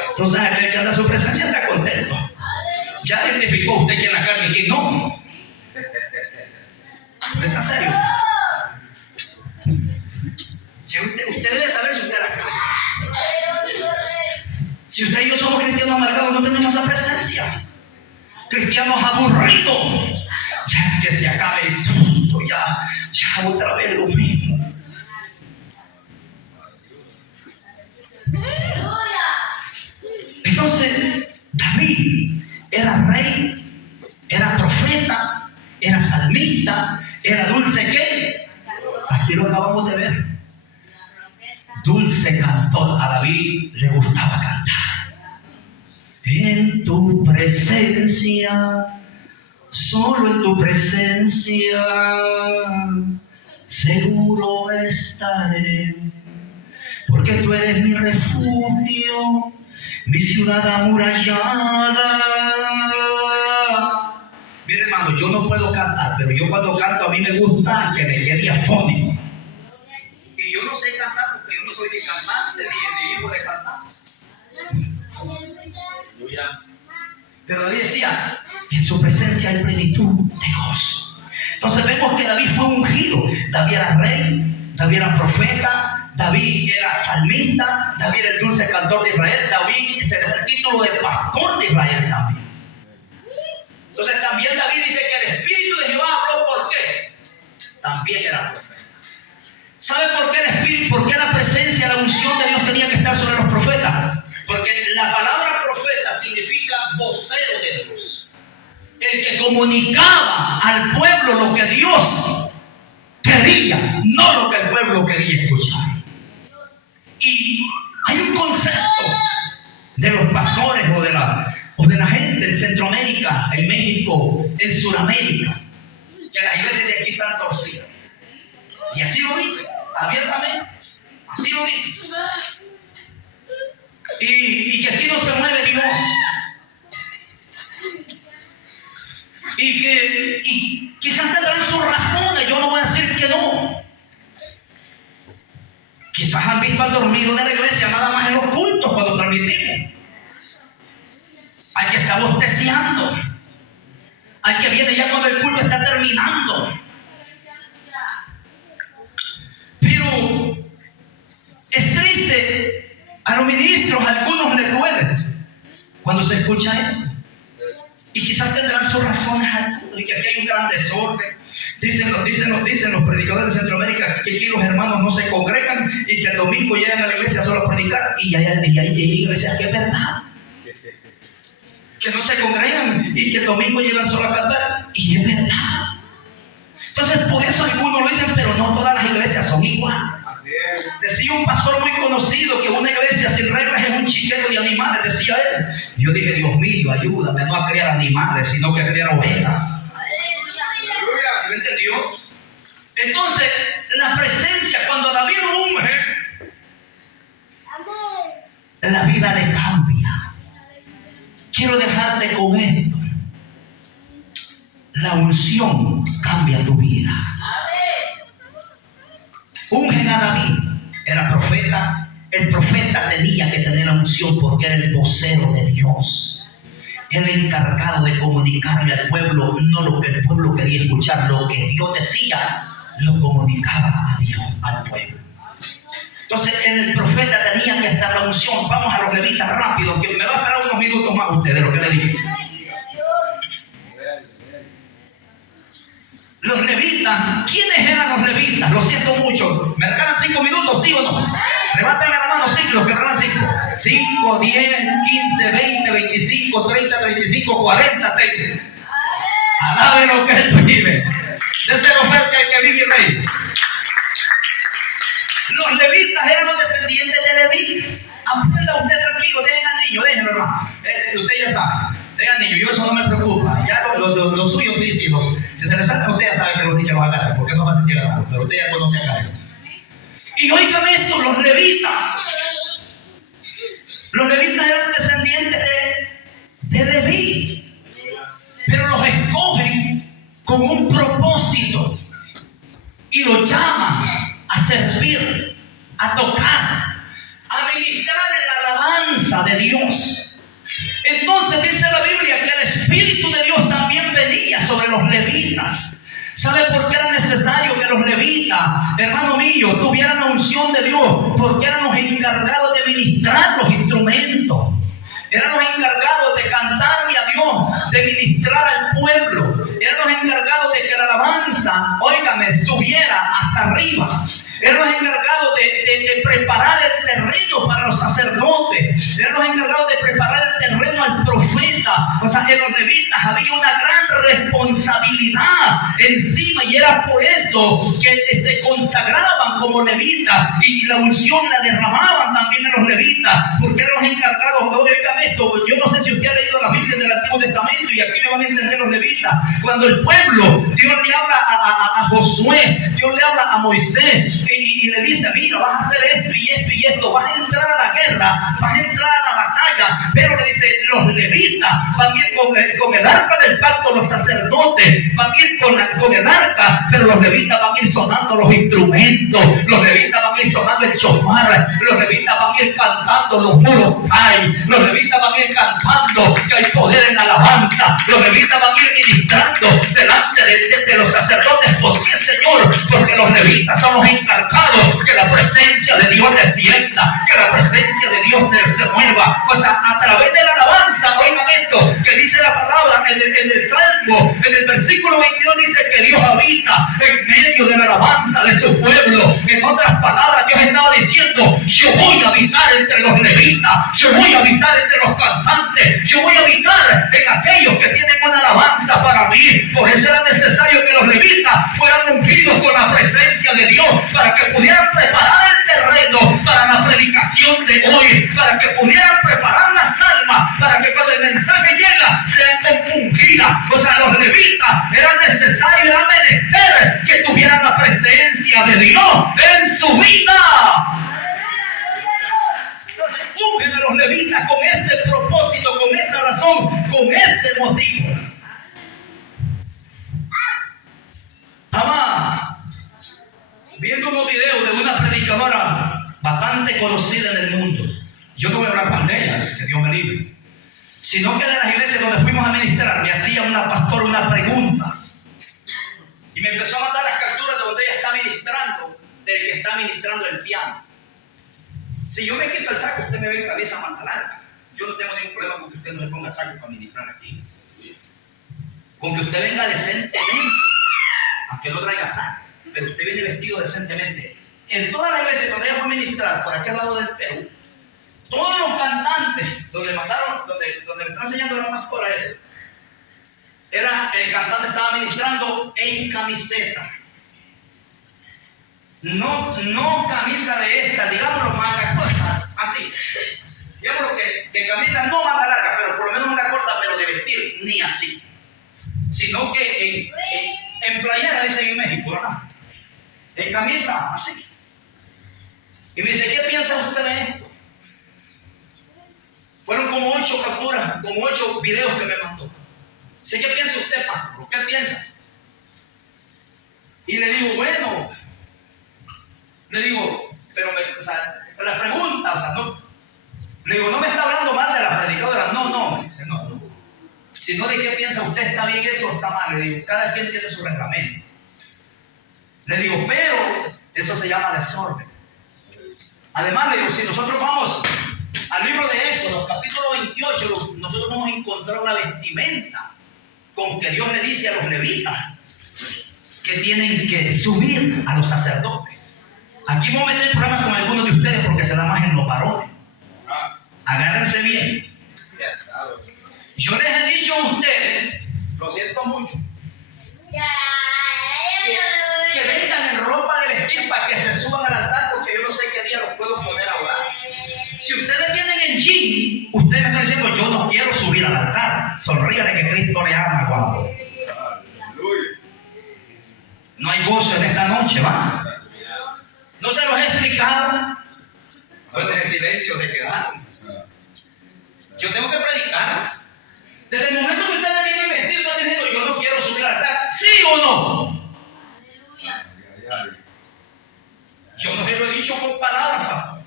Entonces aquel que anda en su presencia está contento. Ya identificó usted quién la carne y quién no. ¿Está serio? Si usted debe saber si usted la carne. Si usted y yo somos cristianos amargados, no tenemos esa presencia. Cristianos aburridos. Ya que se acabe el culto, ya otra vez lo mismo. Entonces, David era rey, era profeta, era salmista, era dulce ¿qué? Aquí lo acabamos de ver. Dulce cantor. A David le gustaba cantar. En tu presencia, solo en tu presencia, seguro estaré. Porque tú eres mi refugio, mi ciudad amurallada. Mire, hermano, yo no puedo cantar, pero yo cuando canto a mí me gusta que me quede afónico. Y yo no sé cantar porque yo no soy ni cantante ni hijo de cantante. Pero David decía, en su presencia hay plenitud de gozo. Entonces vemos que David fue ungido. David era rey, David era profeta, David era salmista, David era el dulce cantor de Israel, David se le da el título de pastor de Israel también. Entonces también David dice que el Espíritu de Jehová habló. ¿Por qué? También era profeta. ¿Sabe por qué el Espíritu? ¿Por qué la presencia, la unción de Dios tenía que estar sobre los profetas? Porque la palabra profeta significa vocero de Dios. El que comunicaba al pueblo lo que Dios quería, no lo que el pueblo quería escuchar. Y hay un concepto de los pastores o de la gente en Centroamérica, en México, en Sudamérica, que las iglesias de aquí están torcidas. Y así lo dice, abiertamente. Así lo dice. Y que aquí no se mueve Dios. Y quizás tendrán sus razones, yo no voy a decir que no. Quizás han visto al dormido de la iglesia nada más en los cultos cuando transmitimos. Hay que estar bosteciando. Hay que viene ya cuando el culto está terminando. Pero es triste, a los ministros, a algunos les duele cuando se escucha eso. Y quizás tendrán sus razones y que aquí hay un gran desorden. Dicen los predicadores de Centroamérica que aquí los hermanos no se congregan y que el domingo llegan a la iglesia solo a predicar. Y hay iglesias que es verdad, que no se congregan y que el domingo llegan solo a cantar. Y es verdad. Entonces por eso algunos lo dicen, pero no todas las iglesias son iguales. Decía un pastor muy conocido que una iglesia sin reglas es un chiquero de animales, decía él. Yo dije, Dios mío, ayúdame no a criar animales, sino que a criar ovejas. ¿Me entendió? Entonces, la presencia, cuando David unge, la vida le cambia. Quiero dejarte con esto. La unción cambia tu vida. Ungen a David, era profeta. El profeta tenía que tener la unción porque era el vocero de Dios. Era el encargado de comunicarle al pueblo, no lo que el pueblo quería escuchar, lo que Dios decía, lo comunicaba a Dios, al pueblo. Entonces en el profeta tenía que estar la unción. Vamos a los levitas rápido, que me va a esperar unos minutos más ustedes, lo que le dije. Los levitas, ¿quiénes eran los levitas? Lo siento mucho. ¿Me regalan 5 minutos, sí o no? Levántame la mano, sí, los que regalan 5. 5, 10, 15, 20, 25, 30, 35, 40, 30. Alabe lo que él vive. Déselo fuerte al que vive y rey. Los levitas eran los descendientes de Leví. Aprenda usted tranquilo, dejen al niño, déjenlo, hermano. Usted ya sabe. Dejen al niño, yo eso no me preocupa. Ya lo suyo sí. Si se les salta, usted ya sabe que los niños los agarran, porque no va a sentir algo, pero usted ya conoce a Karen. Y oigan esto, los levitas eran descendientes de Leví, pero los escogen con un propósito y los llaman a servir, a tocar, a ministrar en la alabanza de Dios. Entonces dice la Biblia que el Espíritu de Dios también venía sobre los levitas. ¿Sabe por qué era necesario que los levitas, hermano mío, tuvieran la unción de Dios? Porque eran los encargados de ministrar los instrumentos. Eran los encargados de cantarle a Dios, de ministrar al pueblo. Eran los encargados de que la alabanza, óigame, subiera hasta arriba. Eran los encargados de preparar el terreno para los sacerdotes. Eran los encargados de preparar el terreno bueno al profeta. O sea, en los levitas había una gran responsabilidad encima, y era por eso que se consagraban como levitas, y la unción la derramaban también en los levitas, porque eran los encargados. Oigan esto, yo no sé si usted ha leído la Biblia del Antiguo Testamento, y aquí me van a entender los levitas. Cuando el pueblo, Dios le habla a Josué, Dios le habla a Moisés, y le dice: mira, vas a hacer esto y esto y esto, vas a entrar a la guerra, vas a entrar a la batalla. Pero le dice: los levitas van a ir con el arca del pacto, los sacerdotes van a ir con el arca, pero los levitas van a ir sonando los instrumentos, los levitas van a ir sonando el shofar, los levitas van a ir cantando los muros caen, los levitas van a ir cantando que hay poder en alabanza, los levitas van a ir ministrando delante de los sacerdotes. ¿Por qué, Señor? Porque los levitas son los encargados que la presencia de Dios descienda, que la presencia de Dios se mueva. O sea, a través de la alabanza, oigan esto, que dice la palabra en el Salmo, en el versículo 22 dice que Dios habita en medio de la alabanza de su pueblo. En otras palabras, Dios estaba diciendo: yo voy a habitar entre los levitas, yo voy a habitar entre los cantantes, yo voy a habitar en aquellos que tienen una alabanza para mí. Por eso era necesario que los levitas fueran ungidos con la presencia de Dios, para que pudieran preparar el terreno para la predicación de hoy, para que pudieran preparar las almas, para que cuando el mensaje llega sean compungidas. O sea, los levitas era necesario, era menester que tuvieran la presencia de Dios en su vida. Entonces, ungen a los levitas con ese propósito, con esa razón, con ese motivo. Estaba viendo unos videos de una predicadora bastante conocida en el mundo. Yo no voy a hablar con ella, que Dios me libre, sino que de las iglesias donde fuimos a ministrar, me hacía una pastora una pregunta, y me empezó a mandar las capturas de donde ella está ministrando, del que está ministrando el piano. Si yo me quito el saco, usted me ve en camisa manga larga. Yo no tengo ningún problema con que usted no se ponga saco para ministrar aquí, con que usted venga decentemente, aunque no traiga saco, pero usted viene vestido decentemente. En todas las iglesias donde ella fue a ministrar, por aquel lado del Perú, todos los cantantes, donde me está enseñando la pastora eso, el cantante estaba ministrando en camiseta. No camisa de esta, digámoslo manga corta, así. Digámoslo que camisa no manga larga, pero por lo menos manga corta, pero de vestir, ni así. Sino que en playera, dicen en México, ¿verdad? En camisa, así. Y me dice: ¿qué piensa usted de esto? Fueron como 8 capturas, como 8 videos que me mandó. Dice: ¿qué piensa usted, pastor? ¿Qué piensa? Y le digo: bueno, pero la pregunta, no, le digo: no me está hablando mal de la predicadora, no, me dice, no, sino de qué piensa usted, ¿está bien eso o está mal? Le digo: cada quien tiene su reglamento. Le digo: pero eso se llama desorden. Además, le digo, si nosotros vamos al libro de Éxodo, capítulo 28, nosotros vamos a encontrar una vestimenta con que Dios le dice a los levitas que tienen que subir a los sacerdotes. Aquí voy a meter problemas con algunos de ustedes porque se da más en los varones. Agárrense bien. Yo les he dicho a ustedes, lo siento mucho, que vengan en ropa de vestir para que se suban al altar, porque yo no sé qué día los puedo poner a orar. Si ustedes vienen en jean, ustedes me están diciendo: yo no quiero subir al altar. Sonríale que Cristo le ama, guapo. No hay gozo en esta noche, ¿va? ¿No se los he explicado? Pues en silencio se quedaron. Yo tengo que predicar. Desde el momento que ustedes vienen vestidos, están diciendo: yo no quiero subir al altar. ¿Sí o no? Yo no se lo he dicho con palabras, pastor,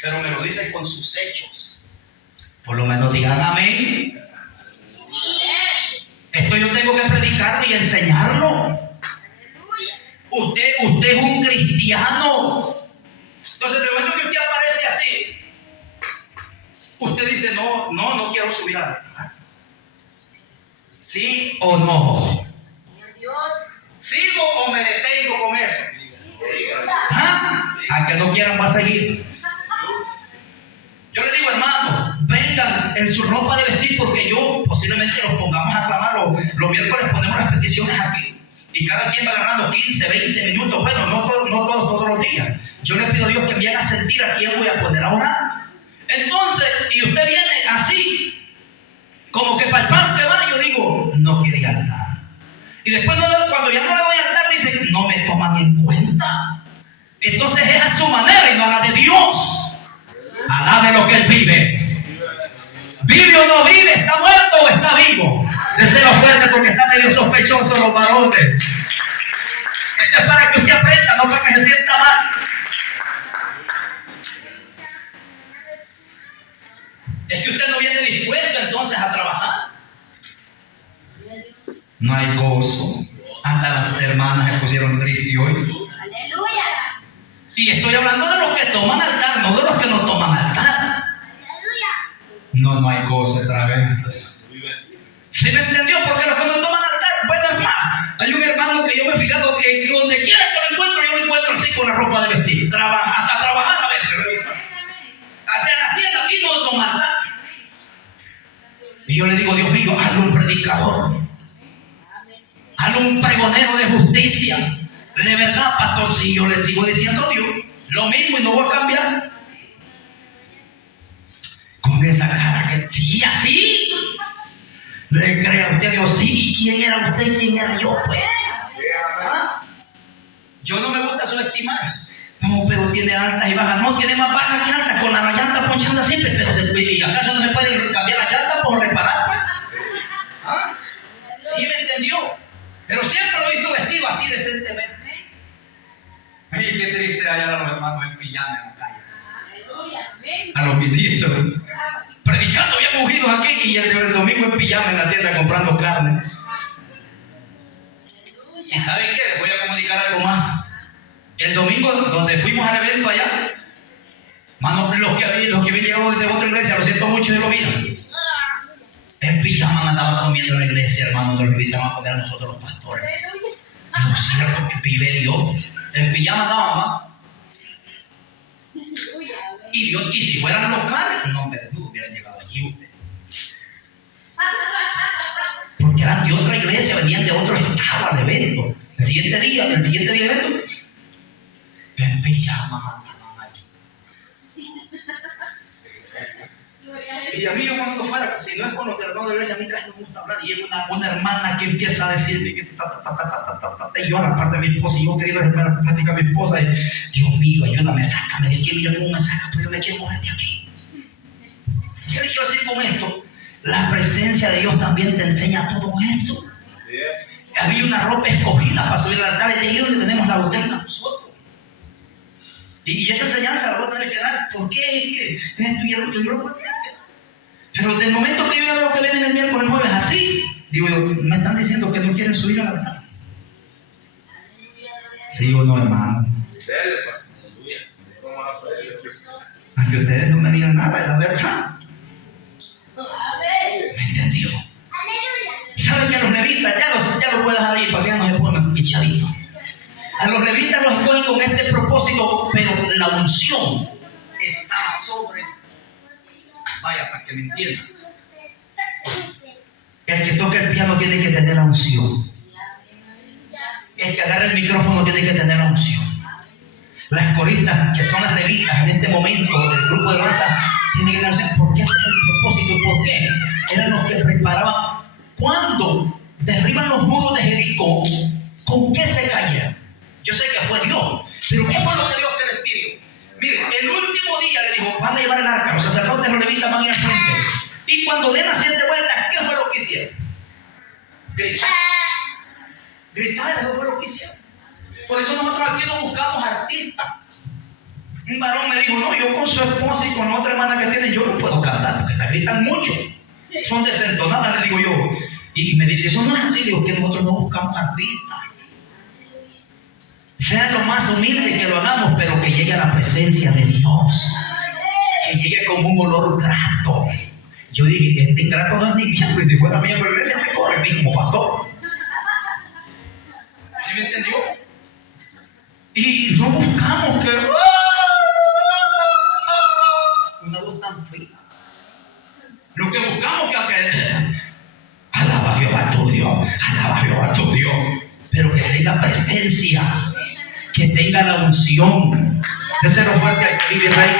pero me lo dicen con sus hechos. Por lo menos digan amén. Esto yo tengo que predicarlo y enseñarlo. Usted es un cristiano. Entonces, de momento que usted aparece así, usted dice: no quiero subir al altar. ¿Sí o no? ¿Sigo o me detengo con eso? A que no quieran, va a seguir. Yo le digo: hermano, vengan en su ropa de vestir, porque yo posiblemente los pongamos a clamar, los miércoles ponemos las peticiones aquí, y cada quien va agarrando 15, 20 minutos, bueno, no todos los días. Yo le pido a Dios que me haga sentir a quién voy a poner a orar. Entonces, y usted viene así, como que para el pan que va, yo digo, no quiere altar. Y después cuando ya no le doy altar, dicen, no me toman en cuenta. Entonces es a su manera y no a la de Dios. Alabe lo que Él vive. ¿Vive o no vive? ¿Está muerto o está vivo? Déselo fuerte porque está medio sospechoso los varones. Esto es para que usted aprenda, no para que se sienta mal. Es que usted no viene dispuesto entonces a trabajar. No hay gozo. Hasta las hermanas se pusieron tristes hoy. Aleluya. Y estoy hablando de los que toman altar, no de los que no toman altar. No hay gozo otra vez. ¿Sí me entendió? Porque los que no toman altar, bueno, es más. Hay un hermano que yo me he fijado que donde quiera que lo encuentro, yo lo encuentro así con la ropa de vestir. Hasta trabajar a veces, ¿verdad? Hasta en la tienda aquí no toman altar. Y yo le digo, Dios mío, hazle un predicador. Hazle un pregonero de justicia. De verdad, pastor, si yo le sigo diciendo a Dios lo mismo y no voy a cambiar. Con esa cara que sí, así. Le crea usted a Dios, sí. ¿Quién era usted y quién era yo? Pues. ¿Ah? Yo no me gusta subestimar. No, pero tiene altas y bajas. No, tiene más bajas que altas, con la llanta ponchada siempre. Pero ¿y acaso no se puede cambiar la llanta por reparar? Pues? ¿Ah? ¿Sí me entendió? Pero siempre lo he visto vestido así decentemente. Ay, qué triste hallar a los hermanos en pijama en la calle. A los ministros predicando bien ungidos aquí y el domingo en pijama en la tienda comprando carne. ¿Y saben qué? Les voy a comunicar algo más. El domingo donde fuimos al evento allá, mano, los que habían llegado desde otra iglesia, lo siento mucho, yo lo vi. En pijama andaban comiendo en la iglesia, hermano, nos invitaban a comer a nosotros los pastores. Lo cierto que vive Dios. En pijama andaban más. Y si fueran locales, no me dudo, hubieran llegado allí ustedes. Porque eran de otra iglesia, venían de otro estado al evento. El siguiente día del evento, en pijama andaban allí. Y a mí yo cuando fuera, si no es con los de la iglesia, a mí casi no me gusta hablar. Y hay una hermana que empieza a decirme que y yo a la parte de mi esposa, y yo querido platicar a mi esposa, y Dios mío, ayúdame, sácame de aquí, mira cómo me saca, pero yo me quiero mover de aquí. ¿Qué le quiero decir con esto? La presencia de Dios también te enseña todo eso. Había una ropa escogida para subir al altar, y ahí es donde tenemos la botella nosotros. Y esa enseñanza la voy a tener que dar. ¿Por qué? Esto y el yo lo voy a tener que dar. Pero del momento que yo ya veo que vienen el miércoles, el jueves así, digo yo, me están diciendo que no quieren subir al altar. ¿Sí o no, hermano? Aunque ustedes no me digan nada, es la verdad. ¿Me entendió? ¿Saben que a los levitas ya los puedes dejar ahí para que no se pongan pichaditos? A los levitas los escogen con este propósito, pero la unción estaba sobre. Vaya, para que me entiendan. El que toca el piano tiene que tener la unción. El que agarra el micrófono tiene que tener la unción. Las coristas, que son las levitas en este momento del grupo de danza, tienen que tener la unción. Porque ese es el propósito. ¿Por qué? Eran los que preparaban. Cuando derriban los muros de Jericó, ¿con qué se cayeron? Yo sé que fue Dios, pero ¿qué fue lo que Dios les pidió? Miren, el último día le dijo, van a llevar el arca, los sacerdotes los levitas van a ir al frente. Y cuando den las 7 vueltas, ¿qué fue lo que hicieron? Gritar. Gritar, eso fue lo que hicieron. Por eso nosotros aquí no buscamos artistas. Un varón me dijo, no, yo con su esposa y con otra hermana que tienen, yo no puedo cantar, porque gritan mucho. Son desentonadas, le digo yo. Y me dice, eso no es así, digo, que nosotros no buscamos artistas. Sea lo más humilde que lo hagamos, pero que llegue a la presencia de Dios. Que llegue como un olor grato. Yo dije que este grato no es ni miembro, y si fuera miembro de la iglesia me corre a mí como pastor. ¿Sí me entendió? Y no buscamos que una voz tan fea. Lo que tenga presencia, que tenga la unción. Déselo fuerte al que vive rey.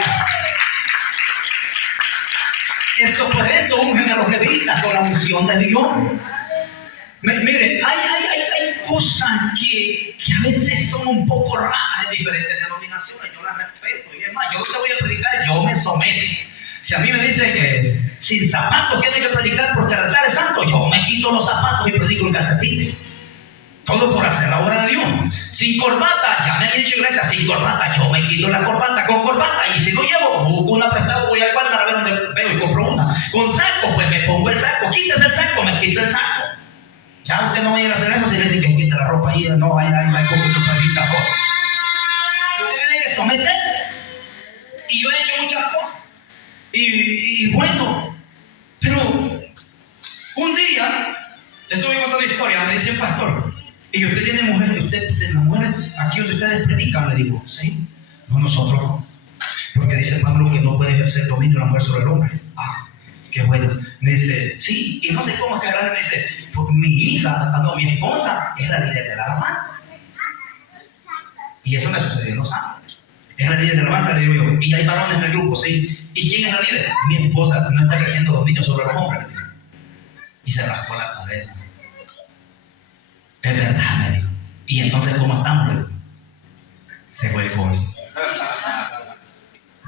Esto por eso ungen a los levitas con la unción de Dios. Miren, hay cosas que a veces son un poco raras en diferentes denominaciones. Yo las respeto. Y es más, yo no te voy a predicar, yo me someto. Si a mí me dicen que sin zapatos tiene que predicar porque el altar es santo, yo me quito los zapatos y predico el calcetín. Todo por hacer la obra de Dios. Sin corbata, ya me han dicho iglesia, sin corbata, yo me quito la corbata con corbata. Y si no llevo, busco una prestada, voy al Walmart a ver dónde veo y compro una. Con saco, pues me pongo el saco. Quítese el saco, me quito el saco. Ya usted no va a ir a hacer eso si le dicen que quite la ropa ahí, no va a ir a comprar tu padrita. Usted tiene que someterse. Y yo he hecho muchas cosas. Y bueno, pero un día estuve contando una historia, me dice el pastor, y usted tiene mujer, y usted, las mujeres aquí donde ustedes predican, le digo, sí, no nosotros no, porque dice Pablo que no puede ejercer dominio la mujer sobre el hombre. Ah, qué bueno. Me dice, sí, y no sé cómo es que grande me dice, pues mi hija, mi esposa es la líder de la alabanza. Y eso me sucedió en Los Ángeles. Es la líder de la alabanza, le digo yo, y hay varones en el grupo, sí. ¿Y quién es la líder? Mi esposa no está ejerciendo dominio sobre los hombres. Y se rascó la cabeza. Es verdad, me dijo. Y entonces, ¿cómo estamos? Se fue el gozo.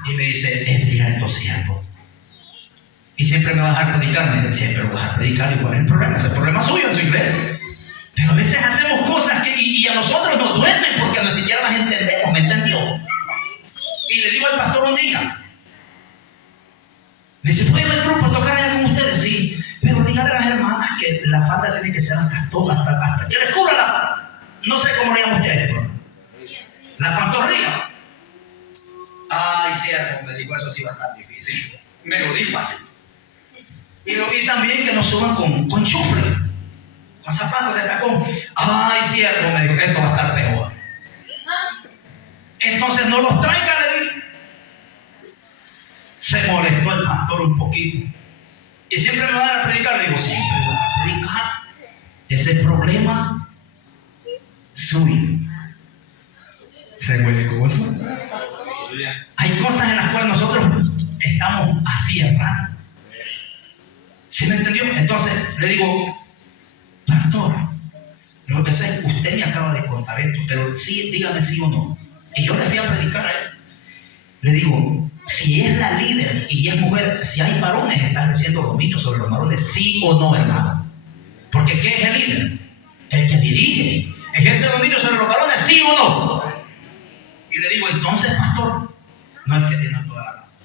Y me dice, es cierto, siervo. Y siempre me vas a predicar. Me dice, siempre lo vas a predicar. ¿Y cuál es el problema? Es el problema suyo en su iglesia. Pero a veces hacemos cosas que y a nosotros nos duelen porque ni siquiera las entendemos. ¿Me entendió? Y le digo al pastor un día, me dice, ¿puedo ir al grupo a tocar allá con ustedes? Sí, pero díganle a las hermanas que la falda tiene que ser hasta toda, hasta que les cubra la, no sé cómo le llaman ustedes, pero la pantorrilla. Ay, cierto, me dijo, eso sí va a estar difícil. Me lo dijo así. Y también que nos suban con chufle, con zapatos de tacón. Ay, cierto, me dijo, eso va a estar peor. Entonces no los traiga, le dije. Se molestó el pastor un poquito. Y siempre me va a dar a predicar. Le digo, siempre me va a predicar. Ese problema suyo. ¿Se huele gozo? Hay cosas en las cuales nosotros estamos así errando. ¿Sí me entendió? Entonces le digo, pastor, lo que sé, usted me acaba de contar esto, pero sí, dígame sí o no. Y yo le fui a predicar a él. Le digo, si es la líder y es mujer, si hay varones que están ejerciendo dominio sobre los varones, sí o no, hermano. Porque ¿qué es el líder? El que dirige. ¿Ejerce dominio sobre los varones, sí o no? Y le digo, entonces, pastor, no es que tiene toda la razón.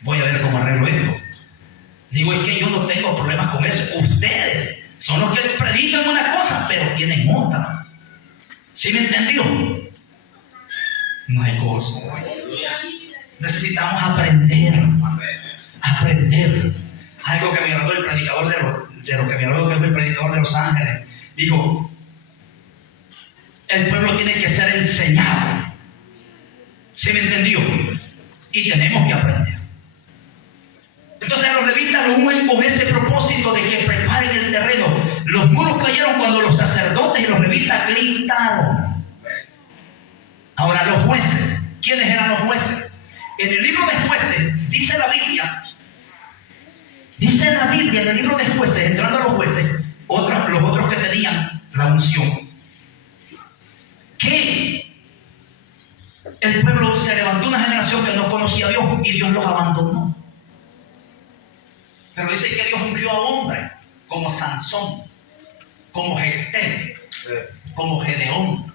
Voy a ver cómo arreglo esto. Digo, es que yo no tengo problemas con eso. Ustedes son los que predican una cosa, pero tienen otra. ¿Sí me entendió? No hay gozo. Necesitamos aprender. Algo que me agradó el predicador de lo que me agradó que es el predicador de Los Ángeles. Dijo, el pueblo tiene que ser enseñado. ¿Sí me entendió? Y tenemos que aprender. Entonces los levitas lo unen con ese propósito de que preparen el terreno. Los muros cayeron cuando los sacerdotes y los levitas gritaron. Ahora los jueces, ¿quiénes eran los jueces? En el libro de jueces, dice la Biblia, en el libro de jueces, entrando a los jueces, los otros que tenían la unción, que el pueblo se levantó una generación que no conocía a Dios y Dios los abandonó. Pero dice que Dios ungió a hombres como Sansón, como Jefté, como Gedeón.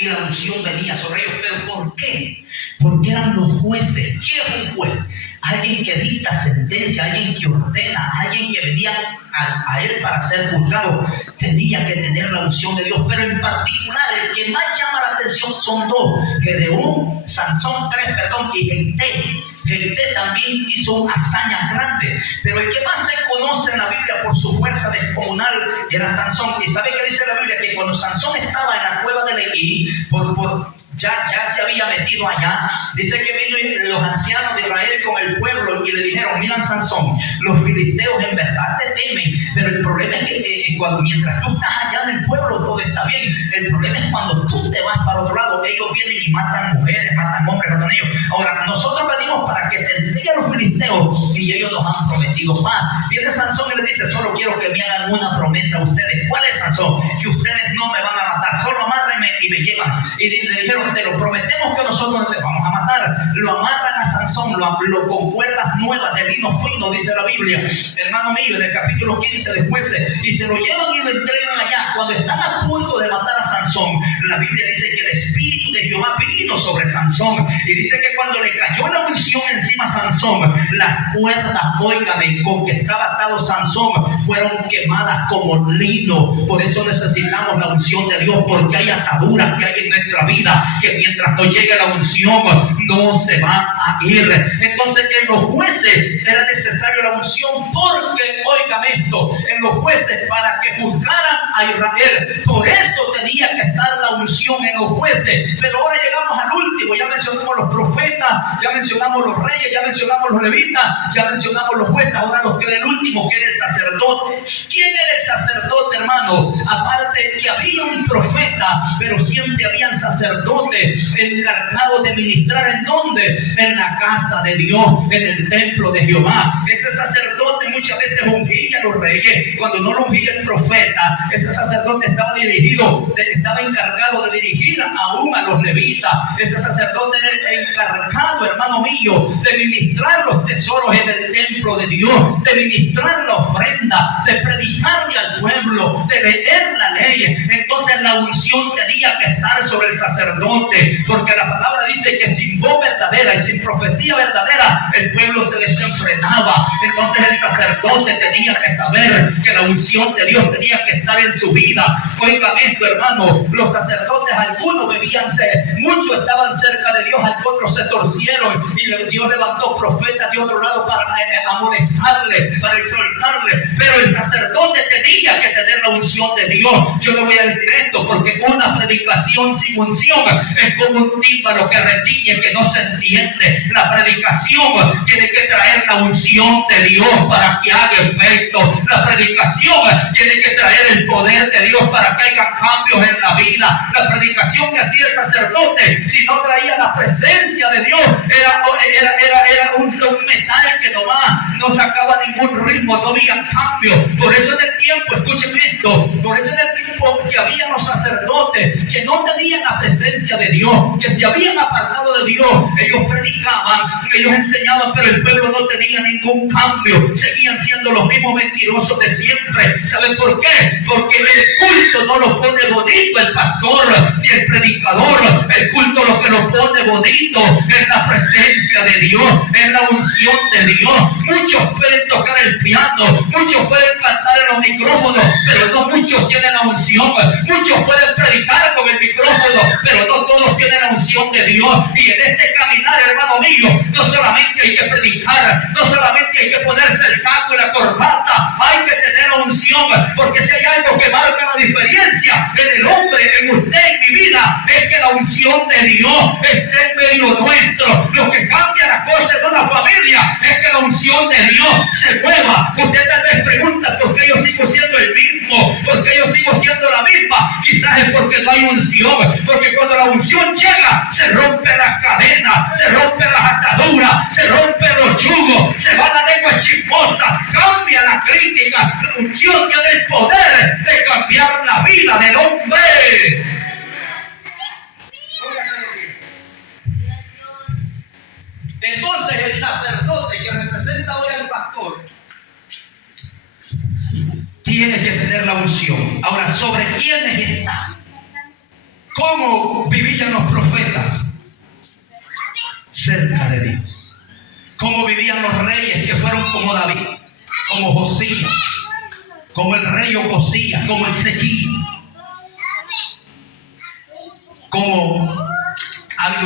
Y la unción venía sobre ellos. ¿Pero por qué? Porque eran los jueces. ¿Quién es un juez? Alguien que dicta sentencia, alguien que ordena, alguien que venía a él para ser juzgado. Tenía que tener la unción de Dios. Pero en particular, el que más llama la atención son dos: Gedeón, Sansón, y Jefté. Jefté también hizo hazañas grandes, pero el que más se conoce en la Biblia por su fuerza descomunal era Sansón. ¿Y sabe qué dice la Biblia? Que cuando Sansón estaba en la cueva de Leí, ya se había metido allá, dice que vino los ancianos de Israel con el pueblo y le dijeron: mira, Sansón, los filisteos en verdad te temen, pero el problema es que mientras tú estás allá en el pueblo todo está bien. El problema es cuando tú te vas para otro lado, ellos vienen y matan mujeres, matan hombres, matan niños. Ahora, nosotros venimos para que te entreguen los filisteos y ellos nos han prometido paz. Viene Sansón y le dice: solo quiero que me hagan una promesa a ustedes. ¿Cuál es, Sansón? Que ustedes no me van a matar, solo amárrenme y me llevan. Y le dijeron: te lo prometemos que nosotros no te vamos a matar. Lo amarran a Sansón, lo con cuerdas nuevas de lino fino, dice la Biblia, hermano mío, en el capítulo 15 de Jueces, y se lo llevan y lo entregan allá. Cuando están a punto de matar a Sansón, la Biblia dice que el Espíritu de Jehová vino sobre Sansón, y dice que cuando le cayó la unción encima a Sansón, las cuerdas, óigame, con que estaba atado Sansón, fueron quemadas como lino. Por eso necesitamos la unción de Dios, porque hay ataduras que hay en nuestra vida que mientras no llegue la unción no se van a ir. Entonces en los jueces era necesario la unción, porque, oigan esto, en los jueces para que juzgaran a Israel, por eso tenía que estar la unción en los jueces. Pero ahora llegamos al último, ya mencionamos los profetas, ya mencionamos los reyes, ya mencionamos los levitas, ya mencionamos los jueces, ahora nos queda el último, que era el sacerdote. ¿Quién era el sacerdote, hermano? Aparte que había un profeta, pero siempre habían sacerdotes encargados de ministrar. ¿En dónde? En la casa de Dios, en el templo de Jehová. Ese sacerdote muchas veces ungía a los reyes. Cuando no lo ungía el profeta, ese sacerdote estaba encargado de dirigir aún a los levitas. Ese sacerdote era el encargado, hermano mío, de ministrar los tesoros en el templo de Dios, de ministrar la ofrenda, de predicarle al pueblo, de leer la ley. Entonces la unción tenía que estar sobre el sacerdote, porque la palabra dice que sin voz verdadera y sin profecía verdadera el pueblo se desenfrenaba. Entonces el sacerdote tenía que saber que la unción de Dios tenía que estar en su vida. Oigan esto, hermano, los sacerdotes, algunos muchos estaban cerca de Dios, otros se torcieron, y Dios levantó profetas de otro lado para amonestarle, para exhortarle. Pero el sacerdote tenía que tener la unción de Dios. Yo le voy a decir esto, porque una predicación sin unción es como un tímpano que retiñe, que no se entiende. La predicación tiene que traer la unción de Dios para que haga efecto. La predicación tiene que traer el poder de Dios para que haya cambios en la vida. La predicación que hacía el sacerdote, si no traía la presencia de Dios, era un metal que nomás no sacaba ningún ritmo, no había cambio. Por eso en el tiempo, escúchenme esto, por eso en el tiempo que había los sacerdotes que no tenían la presencia de Dios, que se habían apartado de Dios, ellos predicaban, ellos enseñaban, pero el pueblo no tenía ningún cambio, seguían siendo los mismos mentirosos de siempre. ¿Saben por qué? Porque el culto no lo pone bonito el pastor ni el predicador. El culto lo que lo pone bonito es la presencia de Dios, es la unción de Dios. Muchos pueden tocar el piano, muchos pueden cantar en los micrófonos, pero no muchos tienen la unción. Muchos pueden predicar con el micrófono, pero no todos tienen la unción de Dios. Y en este caminar, hermano mío, no solamente hay que predicar, no solamente hay que ponerse el saco y la corbata, hay que tener la unción, porque si hay algo que marca la diferencia en el hombre, en usted, en mi vida, es que la unción de Dios esté en medio nuestro. Lo que cambia las cosas en una familia es que la unción de Dios se mueva. Usted tal vez pregunta: ¿por qué yo sigo siendo el mismo? ¿Por qué yo sigo siendo la misma? Quizás es porque no hay unción, porque cuando la unción llega, se rompen las cadenas, se rompen las ataduras, se rompen los yugos, se va la lengua chismosa, cambia la crítica. La unción tiene el poder de cambiar la vida del hombre. Entonces el sacerdote que representa hoy al pastor tiene que tener la unción. Ahora, ¿sobre quiénes está? ¿Cómo vivían los profetas? Cerca de Dios. ¿Cómo vivían los reyes que fueron como David, como Josías, como el rey Ocosías, como Ezequiel? Como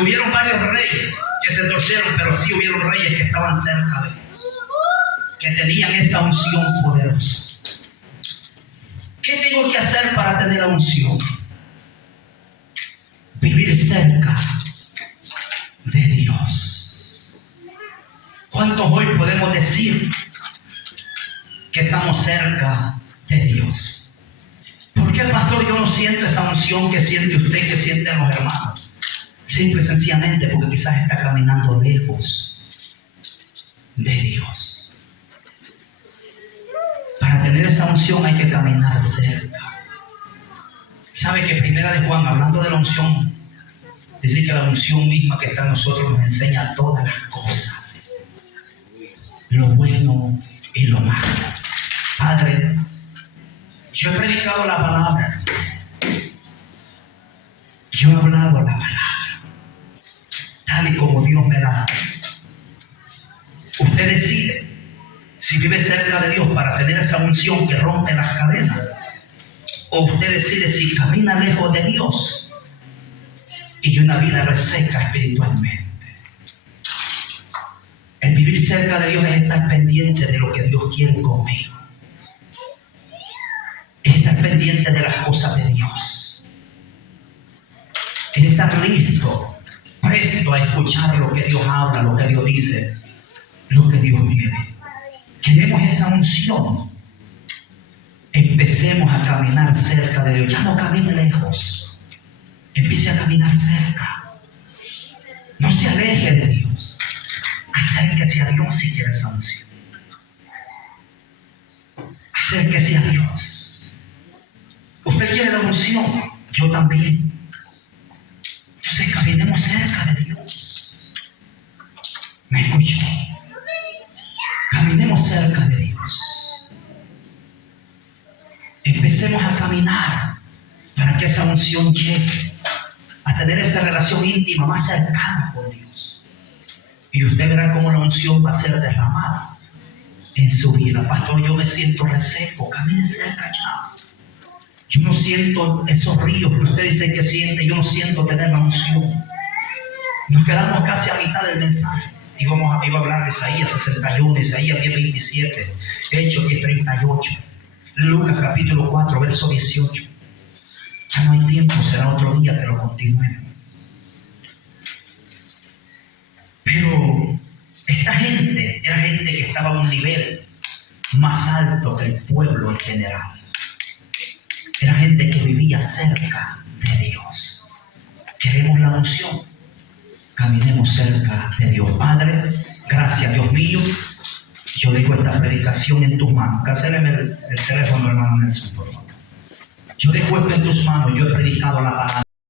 hubieron varios reyes que se torcieron, pero sí hubieron reyes que estaban cerca de Dios, que tenían esa unción poderosa. ¿Qué tengo que hacer para tener la unción? Vivir cerca de Dios. ¿Cuántos hoy podemos decir que estamos cerca de Dios? ¿Por qué, pastor, yo no siento esa unción que siente usted, que sienten los hermanos? Simple y sencillamente porque quizás está caminando lejos de Dios. Para tener esa unción hay que caminar cerca. ¿Sabe que Primera de Juan, hablando de la unción, dice que la unción misma que está en nosotros nos enseña todas las cosas, lo bueno y lo malo? Padre, yo he predicado la palabra, yo he hablado la palabra, tal y como Dios me la da. Usted decide si vive cerca de Dios para tener esa unción que rompe las cadenas, o usted decide si camina lejos de Dios y una vida reseca espiritualmente. El vivir cerca de Dios es estar pendiente de lo que Dios quiere conmigo, es estar pendiente de las cosas de Dios, es estar listo, presto a escuchar lo que Dios habla, lo que Dios dice, lo que Dios quiere. Queremos esa unción. Empecemos a caminar cerca de Dios. Ya no camine lejos, empiece a caminar cerca. No se aleje de Dios, acérquese a Dios si quiere esa unción. Acérquese a Dios. Usted quiere la unción, yo también. Entonces caminemos cerca de Dios. ¿Me escuchó? Caminemos cerca de Dios. Empecemos a caminar para que esa unción llegue a tener esa relación íntima más cercana con Dios. Y usted verá cómo la unción va a ser derramada en su vida. Pastor, yo me siento reseco. Camine cerca ya. Yo no siento esos ríos que usted dice que siente. Yo no siento tener la unción. Nos quedamos casi a mitad del mensaje. Iba a hablar de Isaías 61, Isaías 10:27, Hechos 10:38, Lucas capítulo 4, verso 18. Ya no hay tiempo, será otro día que lo continuemos. Pero esta gente era gente que estaba a un nivel más alto que el pueblo en general. Era gente que vivía cerca de Dios. Queremos la unción. Caminemos cerca de Dios. Padre, gracias, Dios mío. Yo dejo esta predicación en tus manos. Cáncéleme el teléfono, hermano Nelson, por favor. Yo dejo esto en tus manos. Yo he predicado la palabra.